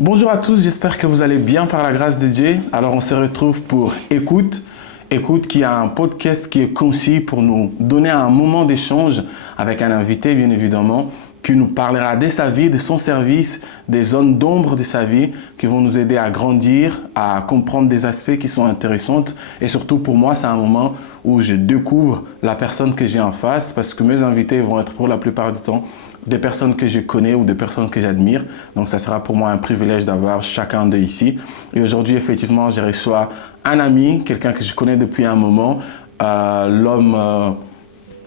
Bonjour à tous, j'espère que vous allez bien par la grâce de Dieu. Alors on se retrouve pour Écoute. Écoute qui a un podcast qui est concis pour nous donner un moment d'échange avec un invité bien évidemment qui nous parlera de sa vie, de son service, des zones d'ombre de sa vie qui vont nous aider à grandir, à comprendre des aspects qui sont intéressants. Et surtout pour moi, c'est un moment où je découvre la personne que j'ai en face parce que mes invités vont être pour la plupart du temps des personnes que je connais ou des personnes que j'admire. Donc, ça sera pour moi un privilège d'avoir chacun d'eux ici. Et aujourd'hui, effectivement, je reçois un ami, quelqu'un que je connais depuis un moment, l'homme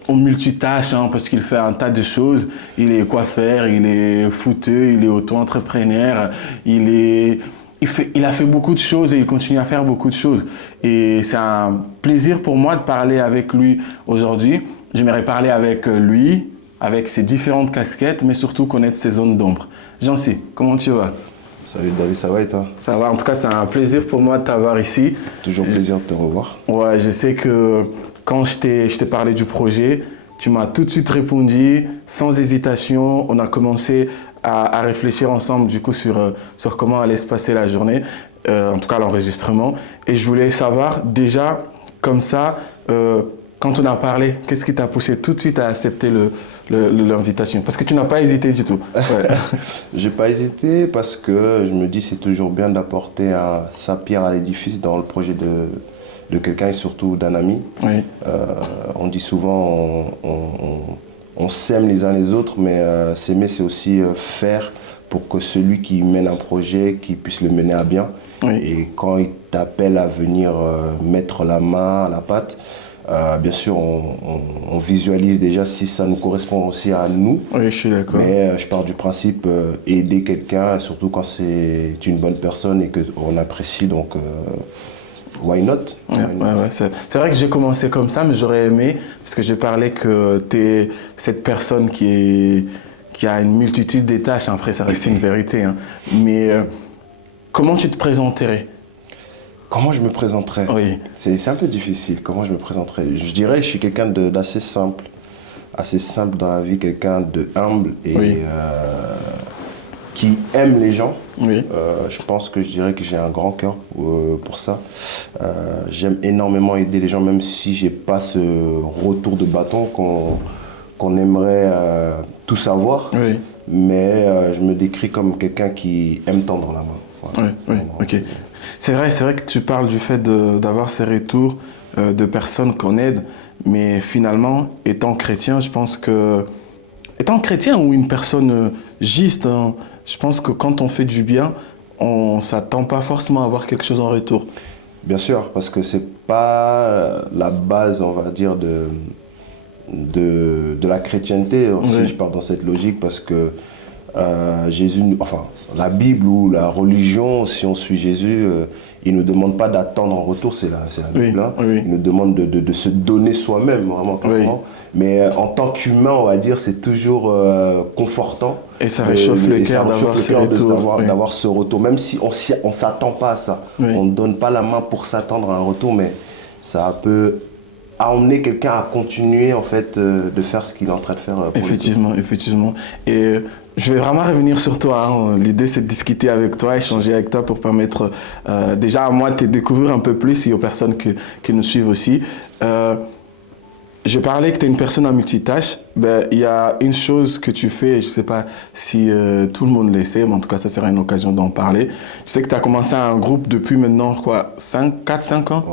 au multitâche, parce qu'il fait un tas de choses. Il est coiffeur, il est footeux, il est auto-entrepreneur, il a fait beaucoup de choses et il continue à faire beaucoup de choses. Et c'est un plaisir pour moi de parler avec lui aujourd'hui. J'aimerais parler avec lui, avec ses différentes casquettes, mais surtout connaître ses zones d'ombre. Jancy, comment tu vas? Salut David, ça va et toi? Ça va, en tout cas c'est un plaisir pour moi de t'avoir ici. Toujours plaisir de te revoir. Ouais, je sais que quand je t'ai parlé du projet, tu m'as tout de suite répondu, sans hésitation. On a commencé à réfléchir ensemble du coup sur comment allait se passer la journée, en tout cas l'enregistrement. Et je voulais savoir déjà, comme ça, quand on a parlé, qu'est-ce qui t'a poussé tout de suite à accepter l'invitation? Parce que tu n'as pas hésité du tout. Ouais. J'ai pas hésité parce que je me dis c'est toujours bien d'apporter sa pierre à l'édifice dans le projet de quelqu'un et surtout d'un ami. Oui. On dit souvent on s'aime les uns les autres, mais s'aimer c'est aussi faire pour que celui qui mène un projet qui puisse le mener à bien. Oui. Et quand il t'appelle à venir mettre la main à la pâte, bien sûr, on visualise déjà si ça nous correspond aussi à nous. Oui, je suis d'accord. Mais je pars du principe aider quelqu'un, surtout quand c'est une bonne personne et qu'on apprécie, donc why not? Ouais. C'est vrai que j'ai commencé comme ça, mais j'aurais aimé, parce que j'ai parlé que tu es cette personne qui a une multitude de tâches. Après, ça reste une vérité. Mais comment tu te présenterais? Comment je me présenterais? Oui. C'est un peu difficile. Comment je me présenterais? Je dirais que je suis quelqu'un d'assez simple. Assez simple dans la vie, quelqu'un de humble et Oui. Qui aime les gens. Oui. Je pense que je dirais que j'ai un grand cœur pour ça. J'aime énormément aider les gens, même si j'ai pas ce retour de bâton qu'on aimerait tout savoir. Oui. Mais je me décris comme quelqu'un qui aime tendre la main. Voilà. Oui, ok. C'est vrai que tu parles du fait d'avoir ces retours de personnes qu'on aide, mais finalement, étant chrétien, je pense que... Étant chrétien ou une personne giste, je pense que quand on fait du bien, on ne s'attend pas forcément à avoir quelque chose en retour. Bien sûr, parce que c'est pas la base, on va dire, de la chrétienté, si Oui. je pars dans cette logique, parce que Jésus, enfin, la Bible ou la religion, si on suit Jésus, il ne nous demande pas d'attendre en retour, c'est la Bible. Oui, oui. Il nous demande de se donner soi-même, vraiment, clairement. Mais en tant qu'humain, on va dire, c'est toujours confortant. Et ça réchauffe le cœur d'avoir ce retour. D'avoir ce retour, même si on ne s'attend pas à ça. Oui. On ne donne pas la main pour s'attendre à un retour, mais ça peut emmener quelqu'un à continuer en fait de faire ce qu'il est en train de faire. Pour Effectivement. Et je vais vraiment revenir sur toi. L'idée, c'est de discuter avec toi, échanger avec toi pour permettre déjà à moi de te découvrir un peu plus et aux personnes qui nous suivent aussi. Je parlais que tu es une personne en multitâche. Il y a une chose que tu fais, je ne sais pas si tout le monde le sait, mais en tout cas, ça sera une occasion d'en parler. Je sais que tu as commencé un groupe depuis maintenant, 4-5 ans?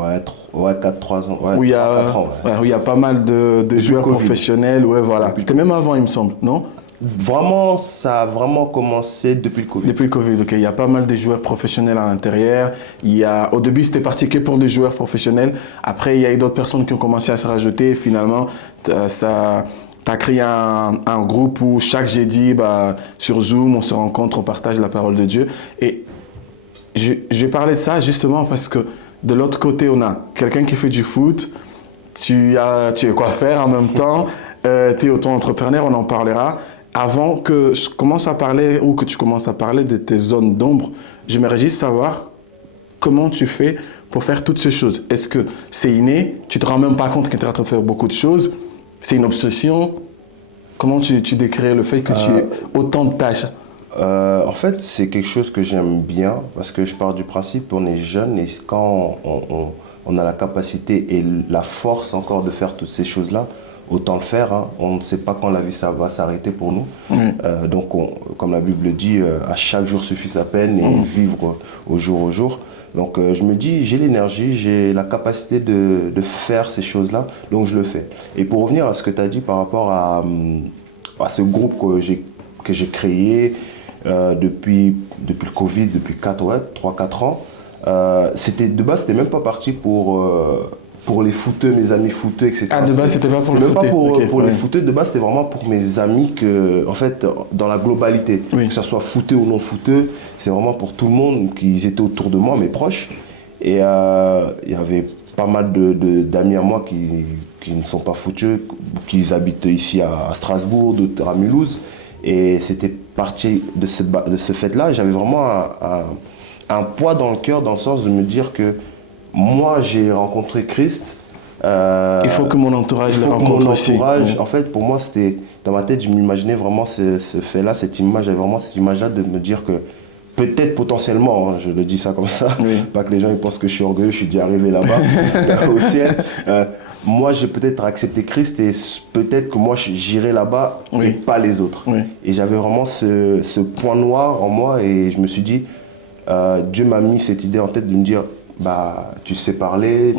Ouais, 4-3 ans. Ouais, où il y 4 ans, ouais. où il y a pas mal de joueurs professionnels. Ouais, voilà. C'était même avant, il me semble, non? Vraiment, ça a vraiment commencé depuis le Covid. Depuis le Covid, ok. Il y a pas mal de joueurs professionnels à l'intérieur. Au début, c'était parti que pour les joueurs professionnels. Après, il y a eu d'autres personnes qui ont commencé à se rajouter. Et finalement, tu as créé un groupe où chaque jeudi, sur Zoom, on se rencontre, on partage la parole de Dieu. Et j'ai parlé de ça justement parce que de l'autre côté, on a quelqu'un qui fait du foot. Tu es coiffeur en même temps. Tu es auto-entrepreneur, on en parlera. Avant que je commence à parler ou que tu commences à parler de tes zones d'ombre, j'aimerais juste savoir comment tu fais pour faire toutes ces choses. Est-ce que c'est inné? Tu ne te rends même pas compte que tu es en train de faire beaucoup de choses? C'est une obsession? Comment tu décrirais le fait que tu aies autant de tâches? En fait, c'est quelque chose que j'aime bien parce que je pars du principe qu'on est jeune et quand on a la capacité et la force encore de faire toutes ces choses-là, autant le faire. Hein. On ne sait pas quand la vie ça va s'arrêter pour nous. Donc, comme la Bible dit, à chaque jour suffit sa peine et vivre au jour au jour. Donc, je me dis, j'ai l'énergie, j'ai la capacité de faire ces choses-là, donc je le fais. Et pour revenir à ce que tu as dit par rapport à ce groupe que j'ai créé depuis le Covid, depuis 3-4 ans, de base, c'était même pas parti pour les footeux, mes amis footeux, etc. Ah, de base, c'était pas pour les footeux. Même pas pour les footeux, de base, c'était vraiment pour mes amis en fait, dans la globalité. Que ce soit footeux ou non footeux, c'est vraiment pour tout le monde qui étaient autour de moi, mes proches. Et il y avait pas mal d'amis à moi qui ne sont pas footeux, qui habitent ici à Strasbourg, d'autres à Mulhouse. Et c'était parti de ce fait-là. J'avais vraiment un poids dans le cœur, dans le sens de me dire que moi, j'ai rencontré Christ. Il faut que mon entourage le rencontre aussi. En fait, pour moi, c'était dans ma tête, je m'imaginais vraiment ce fait-là, cette image, j'avais vraiment cette image-là de me dire que peut-être potentiellement, hein, je le dis ça comme ça, pas que les gens ils pensent que je suis orgueilleux, je suis déjà arrivé là-bas, au ciel. Moi, j'ai peut-être accepté Christ et peut-être que moi, j'irai là-bas et pas les autres. Et j'avais vraiment ce point noir en moi et je me suis dit, Dieu m'a mis cette idée en tête de me dire, bah, tu sais parler,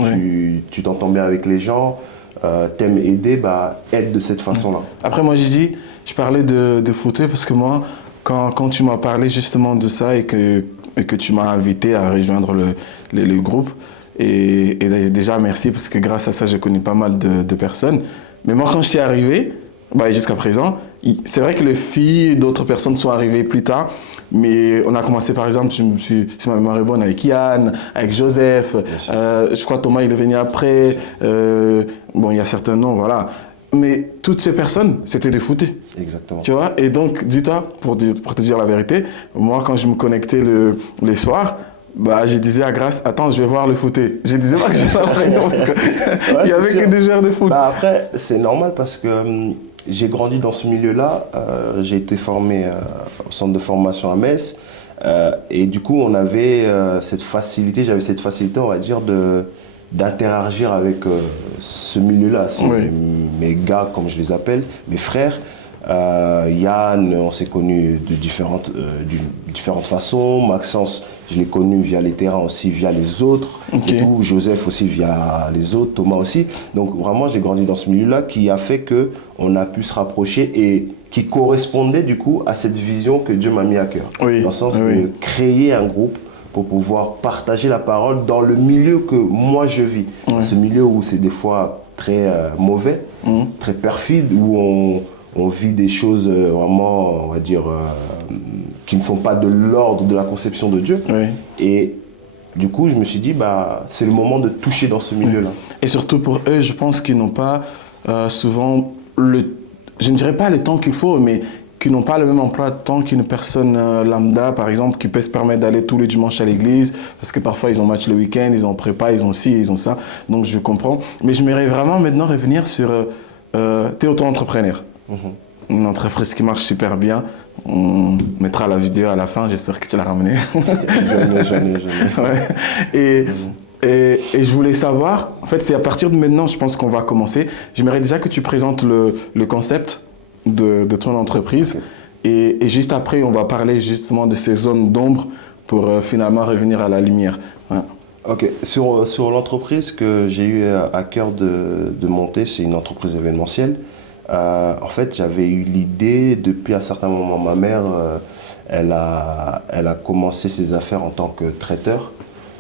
tu t'entends bien avec les gens, t'aimes aider, bah, aide de cette façon-là. Après, moi, je parlais de footeux parce que moi, quand tu m'as parlé justement de ça et que tu m'as invité à rejoindre le groupe, et déjà, merci parce que grâce à ça, je connais pas mal de personnes. Mais moi, quand je suis arrivé, bah, jusqu'à présent, c'est vrai que les filles d'autres personnes sont arrivées plus tard. Mais on a commencé par exemple, si ma mémoire est bonne, avec Yann, avec Joseph, je crois Thomas il est venu après, bon il y a certains noms, voilà. Mais toutes ces personnes, c'était des footés. Exactement. Tu vois, et donc dis-toi, pour te dire la vérité, moi quand je me connectais les soirs, bah, je disais à Grace, attends, je vais voir le footé. Je disais pas que je savais prénom parce qu'il y avait que des joueurs de foot. Bah après, c'est normal parce que j'ai grandi dans ce milieu-là. J'ai été formé au centre de formation à Metz. Et du coup, on avait cette facilité, j'avais cette facilité, on va dire, d'interagir avec ce milieu-là. Mes gars, comme je les appelle, mes frères. Yann, on s'est connus de différentes façons. Maxence, je l'ai connu via les terrains aussi, via les autres. Du coup, Joseph aussi via les autres, Thomas aussi. Donc vraiment, j'ai grandi dans ce milieu-là qui a fait qu'on a pu se rapprocher et qui correspondait du coup à cette vision que Dieu m'a mis à cœur. Dans le sens de créer un groupe pour pouvoir partager la parole dans le milieu que moi je vis. Ce milieu où c'est des fois très mauvais, très perfide, où on vit des choses vraiment, on va dire, qui ne sont pas de l'ordre de la conception de Dieu. Et du coup, je me suis dit, bah, c'est le moment de toucher dans ce milieu-là. Et surtout pour eux, je pense qu'ils n'ont pas souvent je ne dirais pas le temps qu'il faut, mais qui n'ont pas le même emploi de temps qu'une personne lambda, par exemple, qui peut se permettre d'aller tous les dimanches à l'église, parce que parfois ils ont match le week-end, ils ont prépa, ils ont ci, ils ont ça. Donc je comprends. Mais je m'aimerais vraiment maintenant revenir sur t'es auto-entrepreneur. Une entreprise qui marche super bien. On mettra la vidéo à la fin, j'espère que tu l'as ramenée. Jamais. Et je voulais savoir, en fait c'est à partir de maintenant je pense qu'on va commencer. J'aimerais déjà que tu présentes le concept de ton entreprise et juste après on va parler justement de ces zones d'ombre pour finalement revenir à la lumière. Ok, sur l'entreprise que j'ai eu à cœur de monter, c'est une entreprise événementielle. En fait, j'avais eu l'idée depuis un certain moment. Ma mère, elle a commencé ses affaires en tant que traiteur.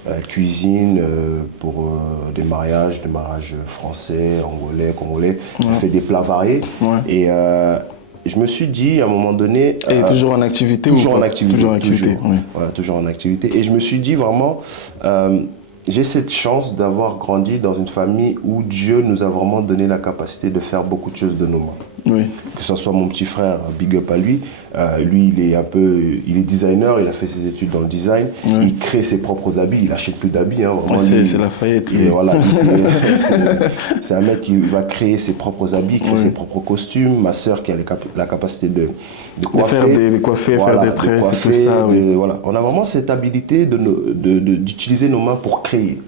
Elle cuisine pour des mariages français, angolais, congolais. Elle fait des plats variés. Et je me suis dit à un moment donné... Et toujours en activité Toujours en activité. Voilà, toujours en activité. Et je me suis dit vraiment... j'ai cette chance d'avoir grandi dans une famille où Dieu nous a vraiment donné la capacité de faire beaucoup de choses de nos mains. Que ce soit mon petit frère, big up à lui, Lui, il est designer, il a fait ses études dans le design. Il crée ses propres habits, il n'achète plus d'habits. Hein, c'est Lafayette. Voilà, c'est un mec qui va créer ses propres habits, créer ses propres costumes. Ma sœur qui a la capacité de coiffer, faire des tresses, tout ça. Voilà. On a vraiment cette habilité d'utiliser nos mains pour créer.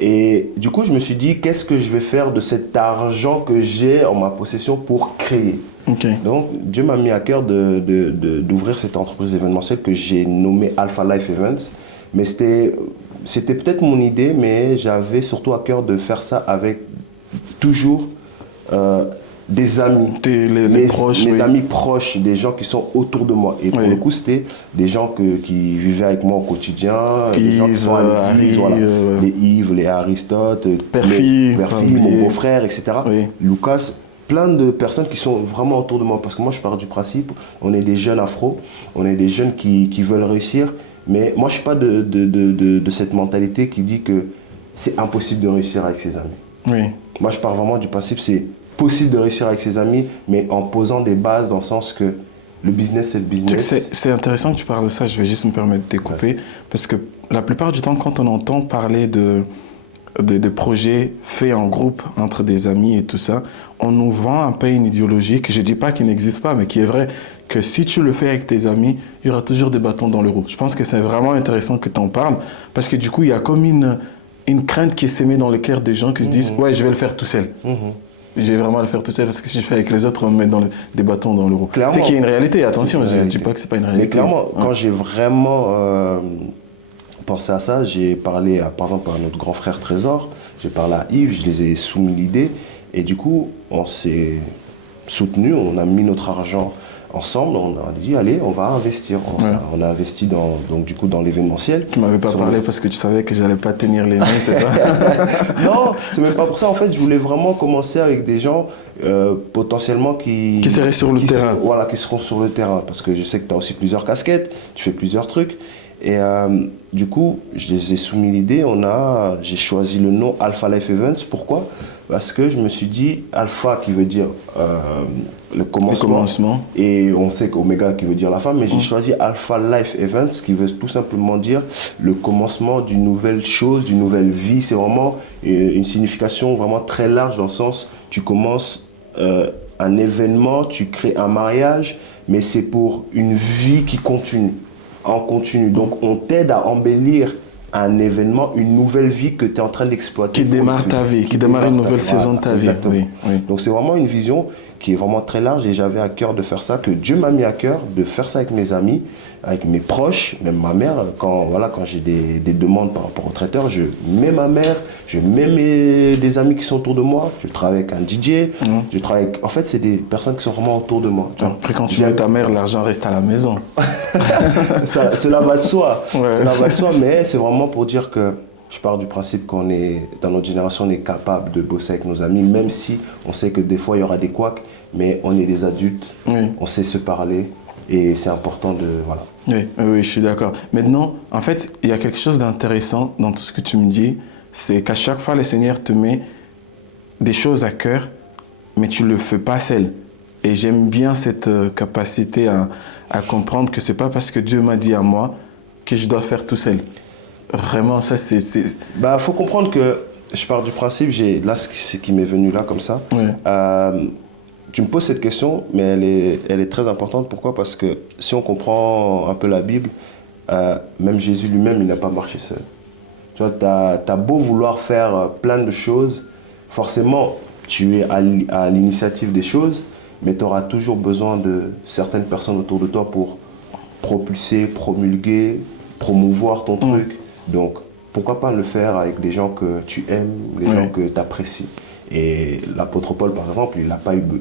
Et du coup, je me suis dit, qu'est-ce que je vais faire de cet argent que j'ai en ma possession pour créer? Donc, Dieu m'a mis à cœur d'ouvrir cette entreprise événementielle que j'ai nommée Alpha Life Events. Mais c'était peut-être mon idée, mais j'avais surtout à cœur de faire ça avec toujours des amis, mes amis proches, des gens qui sont autour de moi. Et pour le coup, c'était des gens qui vivaient avec moi au quotidien, des gens qui sont Yves, les Yves, les Aristote, Perfy, mon beau-frère, etc. Lucas, plein de personnes qui sont vraiment autour de moi. Parce que moi, je pars du principe, on est des jeunes afro, on est des jeunes qui veulent réussir. Mais moi, je ne suis pas de cette mentalité qui dit que c'est impossible de réussir avec ses amis. Moi, je pars vraiment du principe, c'est possible de réussir avec ses amis, mais en posant des bases dans le sens que le business, c'est le business. C'est intéressant que tu parles de ça, je vais juste me permettre de te couper, parce que la plupart du temps, quand on entend parler de projets faits en groupe entre des amis et tout ça, on nous vend un peu une idéologie que je ne dis pas qu'il n'existe pas, mais qui est vrai, que si tu le fais avec tes amis, il y aura toujours des bâtons dans le roue. Je pense que c'est vraiment intéressant que tu en parles, parce que du coup, il y a comme une crainte qui est sémée dans le cœur des gens qui se disent « ouais, je vais le faire tout seul ». Je vais vraiment le faire tout seul parce que si je fais avec les autres, on me met des bâtons dans le roue. C'est qu'il y a une réalité, attention, je ne dis pas que ce n'est pas une réalité. Mais clairement, quand j'ai vraiment pensé à ça, j'ai parlé par exemple à notre grand frère Trésor, j'ai parlé à Yves, je les ai soumis l'idée et du coup, on s'est soutenus, on a mis notre argent ensemble, on a dit allez, on va investir. On a investi dans l'événementiel. Tu m'avais pas parlé parce que tu savais que j'allais pas tenir les mains, c'est ça? Non, c'est même pas pour ça. En fait, je voulais vraiment commencer avec des gens potentiellement qui seraient sur le terrain. Voilà, qui seront sur le terrain. Parce que je sais que tu as aussi plusieurs casquettes, tu fais plusieurs trucs. Et du coup, je les ai soumis l'idée. J'ai choisi le nom Alpha Life Events. Pourquoi? Parce que je me suis dit, Alpha qui veut dire le commencement, et on sait qu'Oméga qui veut dire la fin, mais j'ai choisi Alpha Life Events qui veut tout simplement dire le commencement d'une nouvelle chose, d'une nouvelle vie. C'est vraiment une signification vraiment très large dans le sens, tu commences un événement, tu crées un mariage, mais c'est pour une vie qui continue, en continu. Donc on t'aide à embellir un événement, une nouvelle vie que tu es en train d'exploiter. Qui démarre ta vie, qui démarre une nouvelle saison de ta vie. Oui. Donc c'est vraiment une vision qui est vraiment très large et j'avais à cœur de faire ça, que Dieu m'a mis à cœur de faire ça avec mes amis, avec mes proches, même ma mère. Quand j'ai des demandes par rapport au traiteur, je mets ma mère, je mets des amis qui sont autour de moi, je travaille avec un DJ, je travaille avec... En fait, c'est des personnes qui sont vraiment autour de moi. Après, quand tu mets ta mère, l'argent reste à la maison. Cela va de soi. Cela va de soi, mais c'est vraiment pour dire que je pars du principe qu'on est, dans notre génération, on est capable de bosser avec nos amis, même si on sait que des fois il y aura des couacs, mais on est des adultes, on sait se parler et c'est important de... Voilà. Oui, je suis d'accord. Maintenant, en fait, il y a quelque chose d'intéressant dans tout ce que tu me dis, c'est qu'à chaque fois, le Seigneur te met des choses à cœur, mais tu ne le fais pas seul. Et j'aime bien cette capacité à comprendre que ce n'est pas parce que Dieu m'a dit à moi que je dois faire tout seul. Vraiment, ça, c'est... Faut comprendre que je pars du principe, là, ce qui m'est venu là, comme ça. Tu me poses cette question, mais elle est très importante. Pourquoi? Parce que si on comprend un peu la Bible, même Jésus lui-même, il n'a pas marché seul. Tu vois, t'as beau vouloir faire plein de choses, forcément, tu es à l'initiative des choses, mais tu auras toujours besoin de certaines personnes autour de toi pour propulser, promulguer, promouvoir ton truc. Donc, pourquoi pas le faire avec des gens que tu aimes, des gens que tu apprécies. Et l'apôtre Paul, par exemple,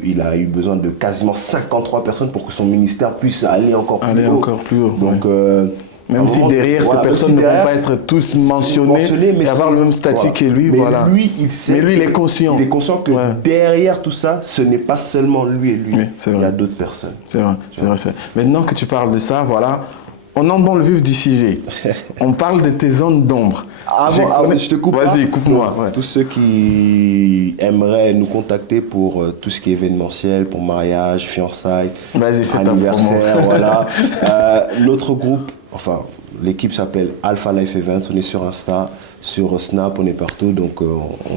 il a eu besoin de quasiment 53 personnes pour que son ministère puisse aller encore plus haut. Donc, même si derrière, ces personnes ne vont pas être tous mentionnées mais avoir le même statut que lui. Mais lui, il sait. Mais lui, il est conscient. Il est conscient que derrière tout ça, ce n'est pas seulement lui et lui. Il y a d'autres personnes. C'est vrai. Maintenant que tu parles de ça, voilà, on entre dans le vif du sujet. On parle de tes zones d'ombre. Je te coupe. Vas-y, coupe-moi. Donc, tous ceux qui aimeraient nous contacter pour tout ce qui est événementiel, pour mariage, fiançailles, anniversaire, voilà. Notre groupe, enfin, l'équipe s'appelle Alpha Life Events. On est sur Insta, sur Snap, on est partout. Donc,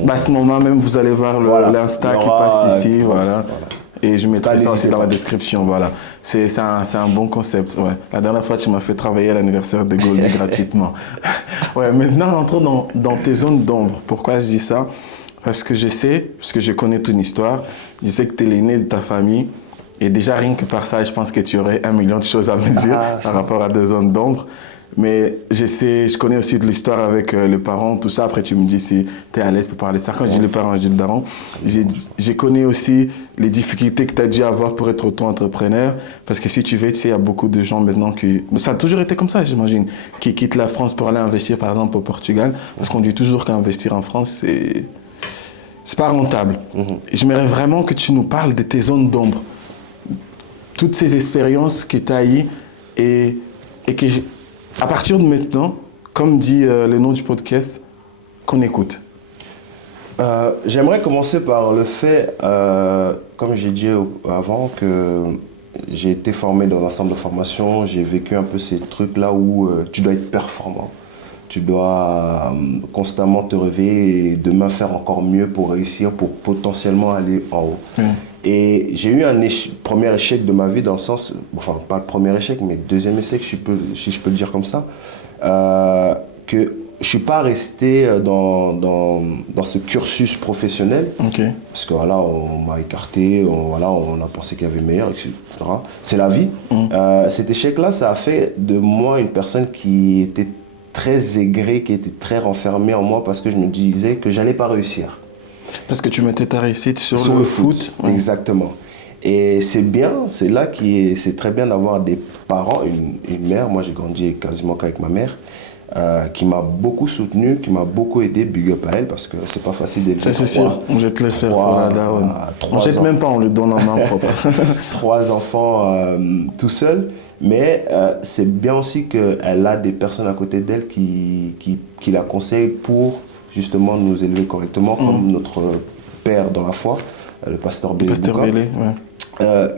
à ce moment même, vous allez voir l'Insta qui passe ici, voilà. Et je mettrai ça aussi dans la description, voilà. C'est un bon concept, ouais. La dernière fois, tu m'as fait travailler à l'anniversaire de Goldie gratuitement. Ouais, maintenant, rentrons dans tes zones d'ombre. Pourquoi je dis ça? Parce que je connais ton histoire, je sais que tu es l'aîné de ta famille. Et déjà, rien que par ça, je pense que tu aurais 1 million de choses à me dire par rapport à des zones d'ombre. Mais je connais aussi de l'histoire avec le parent, tout ça. Après, tu me dis si tu es à l'aise pour parler de ça. Quand je dis le parent, je dis le daron. J'ai connu aussi les difficultés que tu as dû avoir pour être auto-entrepreneur. Parce que si tu veux, tu sais, il y a beaucoup de gens maintenant qui... Ça a toujours été comme ça, j'imagine. Qui quittent la France pour aller investir, par exemple, au Portugal. Parce qu'on dit toujours qu'investir en France, c'est pas rentable. J'aimerais vraiment que tu nous parles de tes zones d'ombre. Toutes ces expériences que tu as eues et que... À partir de maintenant, comme dit le nom du podcast, qu'on écoute. J'aimerais commencer par le fait, comme j'ai dit avant, que j'ai été formé dans un centre de formation, j'ai vécu un peu ces trucs-là où tu dois être performant. Tu dois constamment te réveiller et demain faire encore mieux pour réussir, pour potentiellement aller en haut. Et j'ai eu un premier échec de ma vie dans le sens, enfin pas le premier échec, mais deuxième échec, si je peux le dire comme ça, que je ne suis pas resté dans ce cursus professionnel, parce que voilà, on m'a écarté, on a pensé qu'il y avait meilleur, etc. C'est la vie. Cet échec-là, ça a fait de moi une personne qui était très aigrée, qui était très renfermée en moi, parce que je me disais que j'allais pas réussir. Parce que tu mettais ta réussite sur le foot. Exactement. Et c'est bien, c'est là c'est très bien d'avoir des parents, une mère. Moi, j'ai grandi quasiment qu'avec ma mère, qui m'a beaucoup soutenu, qui m'a beaucoup aidé. Big up à elle, parce que c'est pas facile d'élever. Ça, c'est sûr. On jette le fer pour la daronne. On jette même pas, on le donne en main propre. 3 enfants tout seul. Mais c'est bien aussi qu'elle a des personnes à côté d'elle qui la conseillent pour justement nous élever correctement, comme notre père dans la foi, le pasteur Bélé.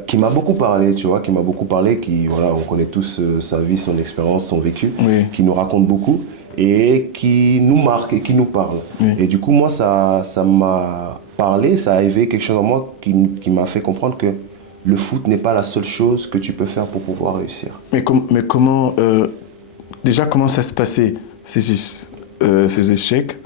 Qui m'a beaucoup parlé, tu vois, voilà, on connaît tous sa vie, son expérience, son vécu, qui nous raconte beaucoup et qui nous marque et qui nous parle. Et du coup, moi, ça m'a parlé, ça a éveillé quelque chose en moi qui m'a fait comprendre que le foot n'est pas la seule chose que tu peux faire pour pouvoir réussir. Mais comment, déjà, comment ça se passait, ces échecs?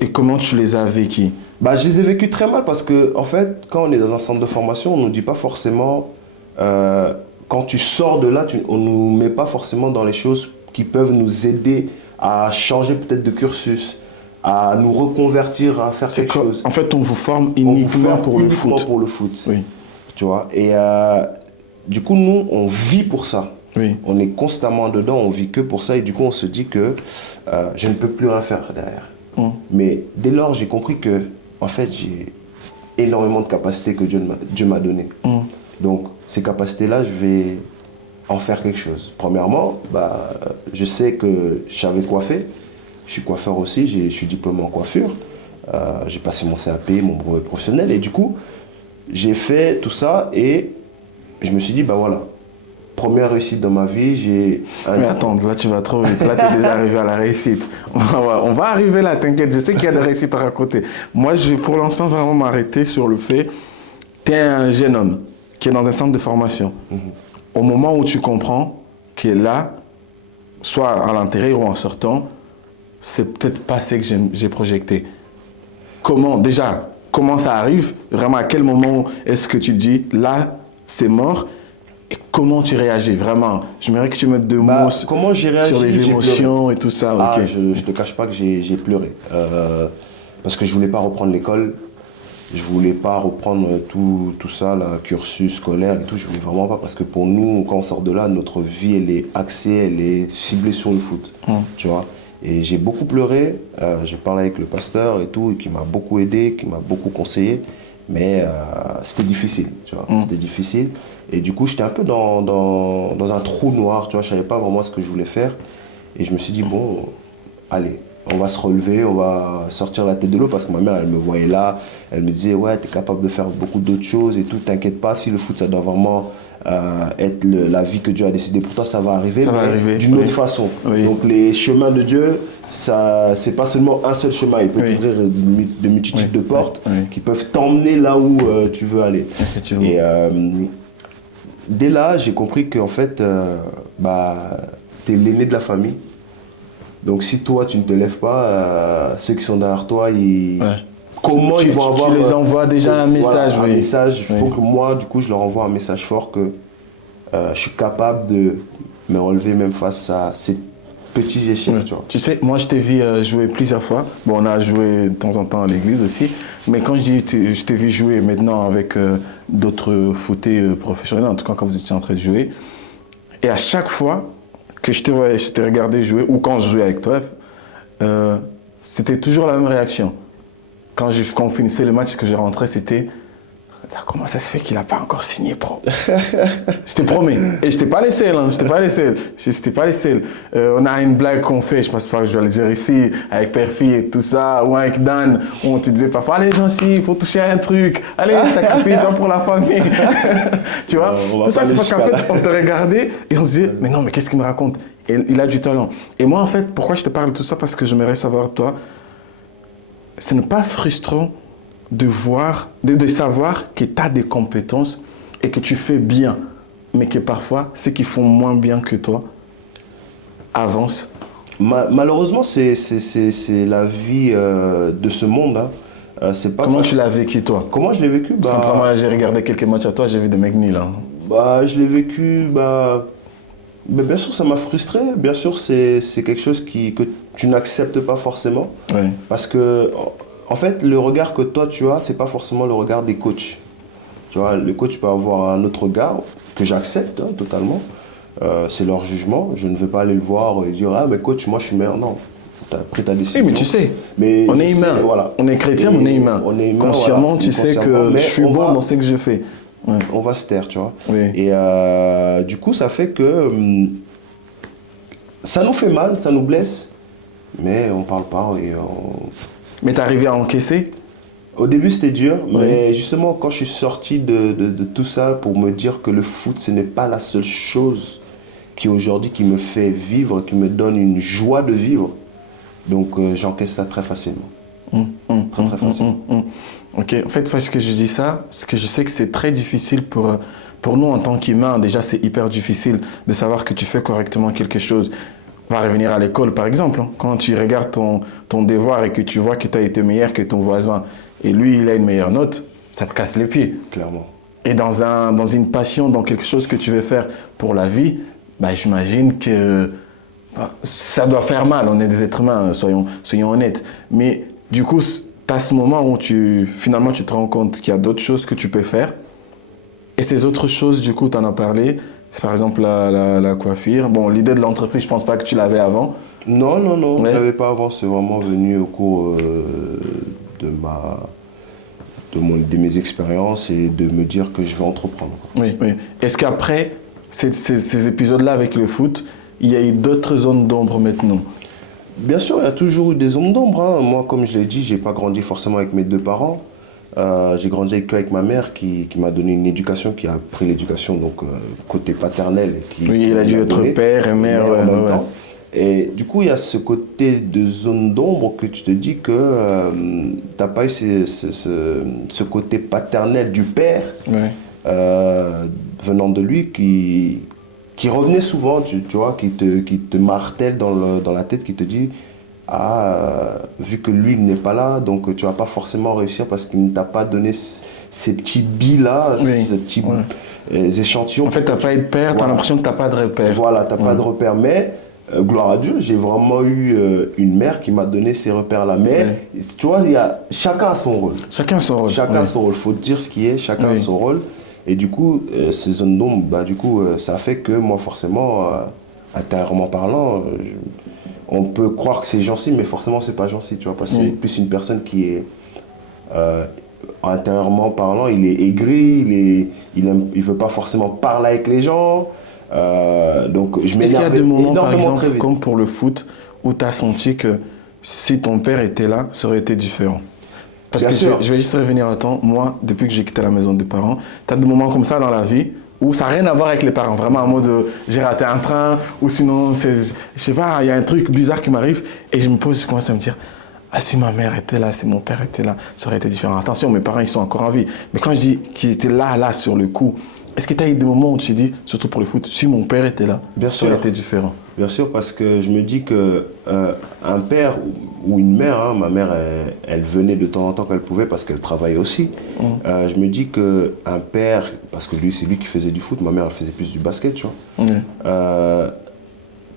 Et comment tu les as vécus? Je les ai vécus très mal parce que, en fait, quand on est dans un centre de formation, on ne nous dit pas forcément, quand tu sors de là, on ne nous met pas forcément dans les choses qui peuvent nous aider à changer peut-être de cursus, à nous reconvertir, à faire quelque chose. En fait, on vous forme uniquement pour le foot. Pour le foot. Oui. Tu vois, et du coup, nous, on vit pour ça. Oui. On est constamment dedans, on vit que pour ça et du coup, on se dit que je ne peux plus rien faire derrière. Mais dès lors, j'ai compris que, en fait, j'ai énormément de capacités que Dieu m'a données. Donc, ces capacités-là, je vais en faire quelque chose. Premièrement, je sais que je savais coiffer. Je suis coiffeur aussi, je suis diplômé en coiffure. J'ai passé mon CAP, mon brevet professionnel. Et du coup, j'ai fait tout ça et je me suis dit, voilà. Première réussite dans ma vie, Mais attends, là tu vas trop vite, là tu es déjà arrivé à la réussite. On va arriver là, t'inquiète, je sais qu'il y a des réussites à raconter. Moi je vais pour l'instant vraiment m'arrêter sur le fait, tu es un jeune homme qui est dans un centre de formation. Au moment où tu comprends que là, soit à l'intérieur ou en sortant, c'est peut-être pas ce que j'ai projeté. Comment ça arrive? Vraiment, à quel moment est-ce que tu te dis, là c'est mort? Et comment tu réagis vraiment? J'aimerais que tu mettes 2 mots sur les émotions et tout ça. Je ne te cache pas que j'ai pleuré. Parce que je ne voulais pas reprendre l'école. Je ne voulais pas reprendre tout ça, le cursus scolaire et tout. Je ne voulais vraiment pas. Parce que pour nous, quand on sort de là, notre vie, elle est axée, elle est ciblée sur le foot. Tu vois? Et j'ai beaucoup pleuré. J'ai parlé avec le pasteur et tout, qui m'a beaucoup aidé, qui m'a beaucoup conseillé. Mais c'était difficile, tu vois. C'était difficile. Et du coup, j'étais un peu dans un trou noir, tu vois. Je savais pas vraiment ce que je voulais faire. Et je me suis dit, bon, allez, on va se relever, on va sortir la tête de l'eau parce que ma mère, elle me voyait là. Elle me disait, ouais, tu es capable de faire beaucoup d'autres choses et tout. T'inquiète pas, si le foot, ça doit vraiment être la vie que Dieu a décidé pour toi, ça va arriver, d'une autre façon. Oui. Donc, les chemins de Dieu, ça, c'est pas seulement un seul chemin. Il peut t'ouvrir de multitudes de portes qui peuvent t'emmener là où tu veux aller. Et dès là, j'ai compris qu'en fait, tu es l'aîné de la famille. Donc si toi, tu ne te lèves pas, ceux qui sont derrière toi, comment ils vont avoir... Tu les envoies déjà un message. Un message. Il faut que moi, du coup, je leur envoie un message fort que je suis capable de me relever même face à ces petits échecs. Tu sais, moi, je t'ai vu jouer plusieurs fois. Bon, on a joué de temps en temps à l'église aussi. Mais quand je dis je t'ai vu jouer maintenant avec d'autres footés professionnels, en tout cas quand vous étiez en train de jouer, et à chaque fois que je t'ai regardé jouer, ou quand je jouais avec toi, c'était toujours la même réaction. Quand on finissait le match et que je rentrais, c'était « Comment ça se fait qu'il n'a pas encore signé pro ?» Je te promets. Et je t'ai pas les seuls, hein. Je t'ai pas les seuls. On a une blague qu'on fait, je pense pas que je dois le dire ici, avec Perfi et tout ça, ou avec Dan, où on te disait parfois « Allez, Jancy, il faut toucher à un truc. Allez, sacrifie-toi pour la famille. » Tu vois, tout ça, c'est parce qu'en fait, on te regardait et on se disait « Mais non, mais qu'est-ce qu'il me raconte ?» Et il a du talent. Et moi, en fait, pourquoi je te parle de tout ça? Parce que j'aimerais savoir, toi, ce n'est pas frustrant de savoir que tu as des compétences et que tu fais bien, mais que parfois, ceux qui font moins bien que toi avancent. Malheureusement, c'est la vie de ce monde. Hein. Comment tu l'as vécu, toi? Comment je l'ai vécu? Parce que moi, j'ai regardé quelques matchs à toi, j'ai vu des mecs nuls. Hein. Je l'ai vécu... Mais bien sûr, ça m'a frustré. Bien sûr, c'est quelque chose que tu n'acceptes pas forcément. Oui. Parce que, en fait, le regard que toi, tu as, c'est pas forcément le regard des coachs. Tu vois, le coach peut avoir un autre regard que j'accepte totalement. C'est leur jugement. Je ne vais pas aller le voir et dire « Ah, mais coach, moi, je suis meilleur. » Non. Tu as pris ta décision. Oui, mais tu sais, on est humain. Voilà. On est chrétien, mais on est humain. Consciemment, voilà. Tu sais que je suis bon dans ce que je fais. Ouais. On va se taire, tu vois. Oui. Et du coup, ça fait que ça nous fait mal, ça nous blesse, mais on parle pas. Mais t'es arrivé à encaisser? Au début, c'était dur, mais justement, quand je suis sorti de tout ça pour me dire que le foot, ce n'est pas la seule chose qui aujourd'hui qui me fait vivre, qui me donne une joie de vivre, donc j'encaisse ça très facilement. Très facilement. Ok, en fait, parce que je dis ça, parce que je sais que c'est très difficile pour nous en tant qu'humains. Déjà, c'est hyper difficile de savoir que tu fais correctement quelque chose. On va revenir à l'école, par exemple. Quand tu regardes ton devoir et que tu vois que tu as été meilleur que ton voisin et lui, il a une meilleure note, ça te casse les pieds. Clairement. Et dans une passion, dans quelque chose que tu veux faire pour la vie, j'imagine que ça doit faire mal. On est des êtres humains, soyons honnêtes. Mais du coup, tu as ce moment où finalement tu te rends compte qu'il y a d'autres choses que tu peux faire. Et ces autres choses, du coup, tu en as parlé. C'est par exemple la coiffure. Bon, l'idée de l'entreprise, je pense pas que tu l'avais avant. Non, je ne l'avais pas avant. C'est vraiment venu au cours de mes expériences et de me dire que je vais entreprendre. Oui. Est-ce qu'après ces épisodes-là avec le foot, il y a eu d'autres zones d'ombre maintenant? Bien sûr, il y a toujours eu des zones d'ombre. Hein. Moi, comme je l'ai dit, je n'ai pas grandi forcément avec mes deux parents. J'ai grandi avec ma mère qui m'a donné une éducation, qui a pris l'éducation donc côté paternel. Oui, il a dû être père et mère en même temps. Et du coup, il y a ce côté de zone d'ombre que tu te dis que tu n'as pas eu ce côté paternel du père venant de lui qui revenait souvent, tu vois, qui te martèle dans la tête, qui te dit vu que lui n'est pas là, donc tu vas pas forcément réussir parce qu'il ne t'a pas donné ces petits billes-là, ces petits échantillons. En fait, tu n'as pas eu de père, tu as l'impression que tu n'as pas de repère. Voilà, tu n'as pas de repère, mais gloire à Dieu, j'ai vraiment eu une mère qui m'a donné ces repères-là. Mais tu vois, chacun a son rôle. Chacun a son rôle. Chacun a son rôle, il faut dire ce qui est, chacun a son rôle. Et du coup, ces zones d'ombre, ça fait que moi, forcément, intérieurement parlant, on peut croire que c'est gentil, mais forcément, c'est pas gentil, tu vois, parce que c'est plus une personne qui est intérieurement parlant, il est aigri, il veut pas forcément parler avec les gens. Donc je m'énervais. Est-ce qu'il y a des moments, par énormément exemple, comme pour le foot, où tu as senti que si ton père était là, ça aurait été différent? Parce Bien que sûr. je vais juste revenir à temps. Moi, depuis que j'ai quitté la maison des parents, tu as des moments comme ça dans la vie où ça n'a rien à voir avec les parents. Vraiment en mode j'ai raté un train ou sinon, je sais pas, il y a un truc bizarre qui m'arrive et je me pose, je commence à me dire ah, si ma mère était là, si mon père était là, ça aurait été différent. Attention, mes parents, ils sont encore en vie. Mais quand je dis qu'ils étaient là, sur le coup, est-ce que tu as eu des moments où tu te dis, surtout pour le foot, si mon père était là, Bien ça aurait sûr. été différent? Bien sûr, parce que je me dis que un père ou une mère, hein, ma mère, elle venait de temps en temps quand elle pouvait parce qu'elle travaillait aussi. Je me dis que un père, parce que lui, c'est lui qui faisait du foot, ma mère, elle faisait plus du basket, tu vois.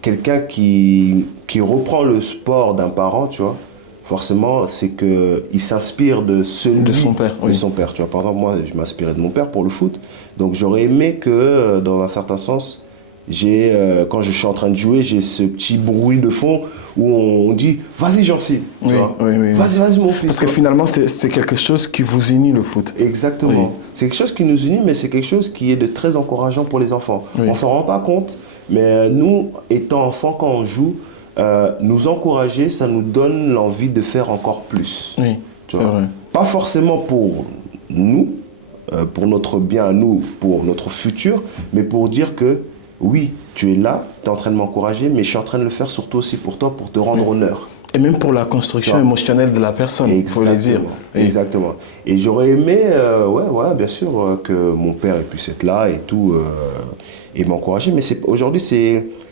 Quelqu'un qui reprend le sport d'un parent, tu vois, forcément, c'est qu'il s'inspire de celui De son père, de oui. son père. Tu vois, par exemple, moi, je m'inspirais de mon père pour le foot. Donc, j'aurais aimé que, dans un certain sens, quand je suis en train de jouer, j'ai ce petit bruit de fond où on dit « Vas-y, Jancy !» Oui, oui. Vas-y, mon fils !» Parce que finalement, c'est quelque chose qui vous unit, le foot. Exactement. Oui. C'est quelque chose qui nous unit, mais c'est quelque chose qui est de très encourageant pour les enfants. Oui. On ne s'en rend pas compte, mais nous, étant enfants, quand on joue, nous encourager, ça nous donne l'envie de faire encore plus. Oui, Tu c'est vois. vrai. Pas forcément pour nous, pour notre bien à nous, pour notre futur, mais pour dire que oui, tu es là, tu es en train de m'encourager, mais je suis en train de le faire surtout aussi pour toi, pour te rendre honneur. Et même pour la construction émotionnelle de la personne, il faut le dire. Oui. Exactement. Et j'aurais aimé, bien sûr, que mon père puisse être là et tout, et m'encourager. Mais aujourd'hui,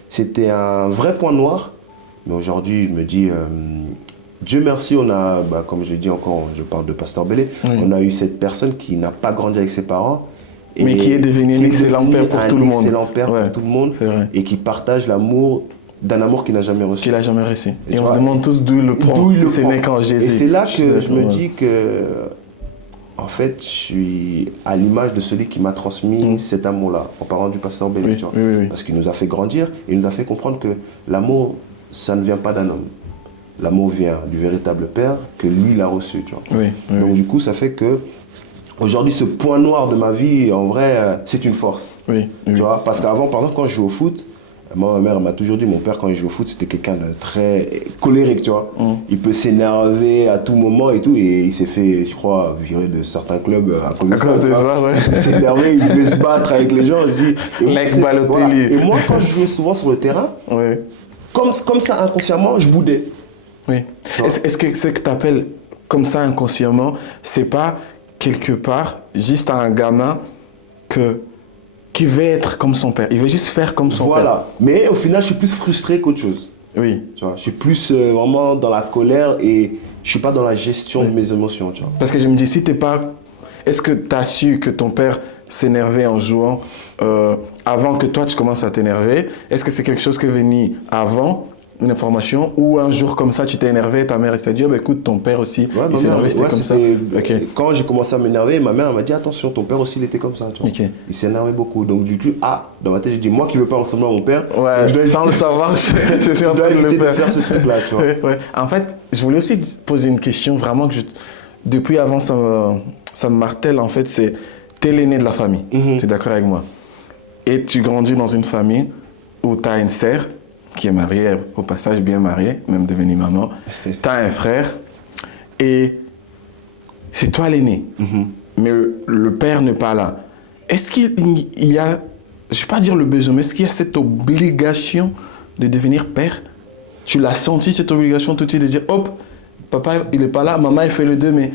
c'était un vrai point noir. Mais aujourd'hui, je me dis, Dieu merci, on a, comme je l'ai dit encore, je parle de Pasteur Bellé, on a eu cette personne qui n'a pas grandi avec ses parents. Mais qui est devenu un excellent père pour tout le monde. Excellent père pour tout le monde. C'est vrai. Et qui partage l'amour d'un amour qu'il n'a jamais reçu. Qu'il n'a jamais reçu. Et on vois, se demande tous d'où il le prend. C'est né quand Jésus. Et c'est là que je me dis que, en fait, je suis à l'image de celui qui m'a transmis cet amour-là, en parlant du pasteur Bellé. Oui. Parce qu'il nous a fait grandir, il nous a fait comprendre que l'amour, ça ne vient pas d'un homme. L'amour vient du véritable Père que lui, il a reçu. Tu vois. Donc du coup, ça fait que aujourd'hui, ce point noir de ma vie, en vrai, c'est une force. Tu vois, parce qu'avant, par exemple, quand je jouais au foot, moi, ma mère m'a toujours dit, mon père, quand il joue au foot, c'était quelqu'un de très colérique, tu vois. Il peut s'énerver à tout moment et tout, et il s'est fait, je crois, virer de certains clubs à cause de ça. Parce qu'il s'est énervé, il voulait se battre avec les gens. L'ex-Balotelli. Voilà. Et moi, quand je jouais souvent sur le terrain, comme ça, inconsciemment, je boudais. Oui. Est-ce que ce que tu appelles comme ça inconsciemment, c'est pas quelque part juste un gamin qui veut être comme son père, il veut juste faire comme son père. Voilà, mais au final, je suis plus frustré qu'autre chose. Oui. Tu vois, je suis plus vraiment dans la colère et je suis pas dans la gestion de mes émotions. Tu vois. Parce que je me dis, si t'es pas... Est-ce que tu as su que ton père s'énervait en jouant avant que toi tu commences à t'énerver? Est-ce que c'est quelque chose qui est venu avant une information ou un jour comme ça tu t'es énervé, ta mère t'a dit écoute ton père aussi il s'est énervé, c'était comme ça. Quand j'ai commencé à m'énerver, ma mère m'a dit attention, ton père aussi il était comme ça. Tu vois. Il s'énervait beaucoup, donc du coup dans ma tête j'ai dit moi qui veux pas ressembler à mon père, je dois sans le savoir je suis en train de le faire ce truc là, tu vois. En fait je voulais aussi te poser une question vraiment que depuis avant ça me martèle en fait, c'est t'es l'aîné de la famille, tu es d'accord avec moi, et tu grandis dans une famille où tu as une sœur qui est mariée, au passage bien mariée, même devenue maman. Tu as un frère et c'est toi l'aîné. Mais le père n'est pas là. Est-ce qu'il y a, je ne vais pas dire le besoin, mais est-ce qu'il y a cette obligation de devenir père? Tu l'as senti cette obligation tout de suite de dire hop, papa il n'est pas là, maman il fait le deux, mais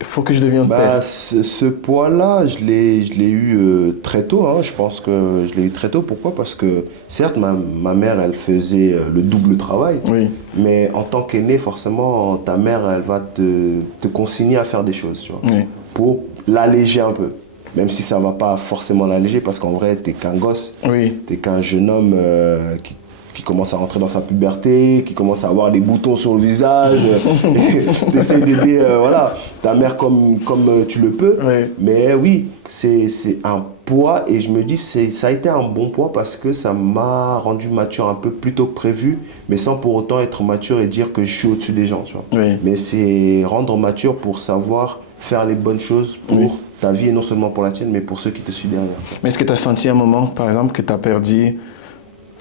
il faut que je devienne père. Ce poids-là, je l'ai eu très tôt. Hein. Je pense que je l'ai eu très tôt. Pourquoi? Parce que certes, ma mère, elle faisait le double travail. Mais en tant qu'aîné, forcément, ta mère, elle va te consigner à faire des choses, tu vois, pour l'alléger un peu. Même si ça ne va pas forcément l'alléger, parce qu'en vrai, tu n'es qu'un gosse. Tu n'es qu'un jeune homme qui commence à rentrer dans sa puberté, qui commence à avoir des boutons sur le visage, tu essaies d'aider ta mère comme tu le peux. Mais oui, c'est un poids et je me dis ça a été un bon poids parce que ça m'a rendu mature un peu plus tôt que prévu, mais sans pour autant être mature et dire que je suis au-dessus des gens. Tu vois. Mais c'est rendre mature pour savoir faire les bonnes choses pour ta vie et non seulement pour la tienne, mais pour ceux qui te suivent derrière. Mais est-ce que tu as senti un moment, par exemple, que tu as perdu,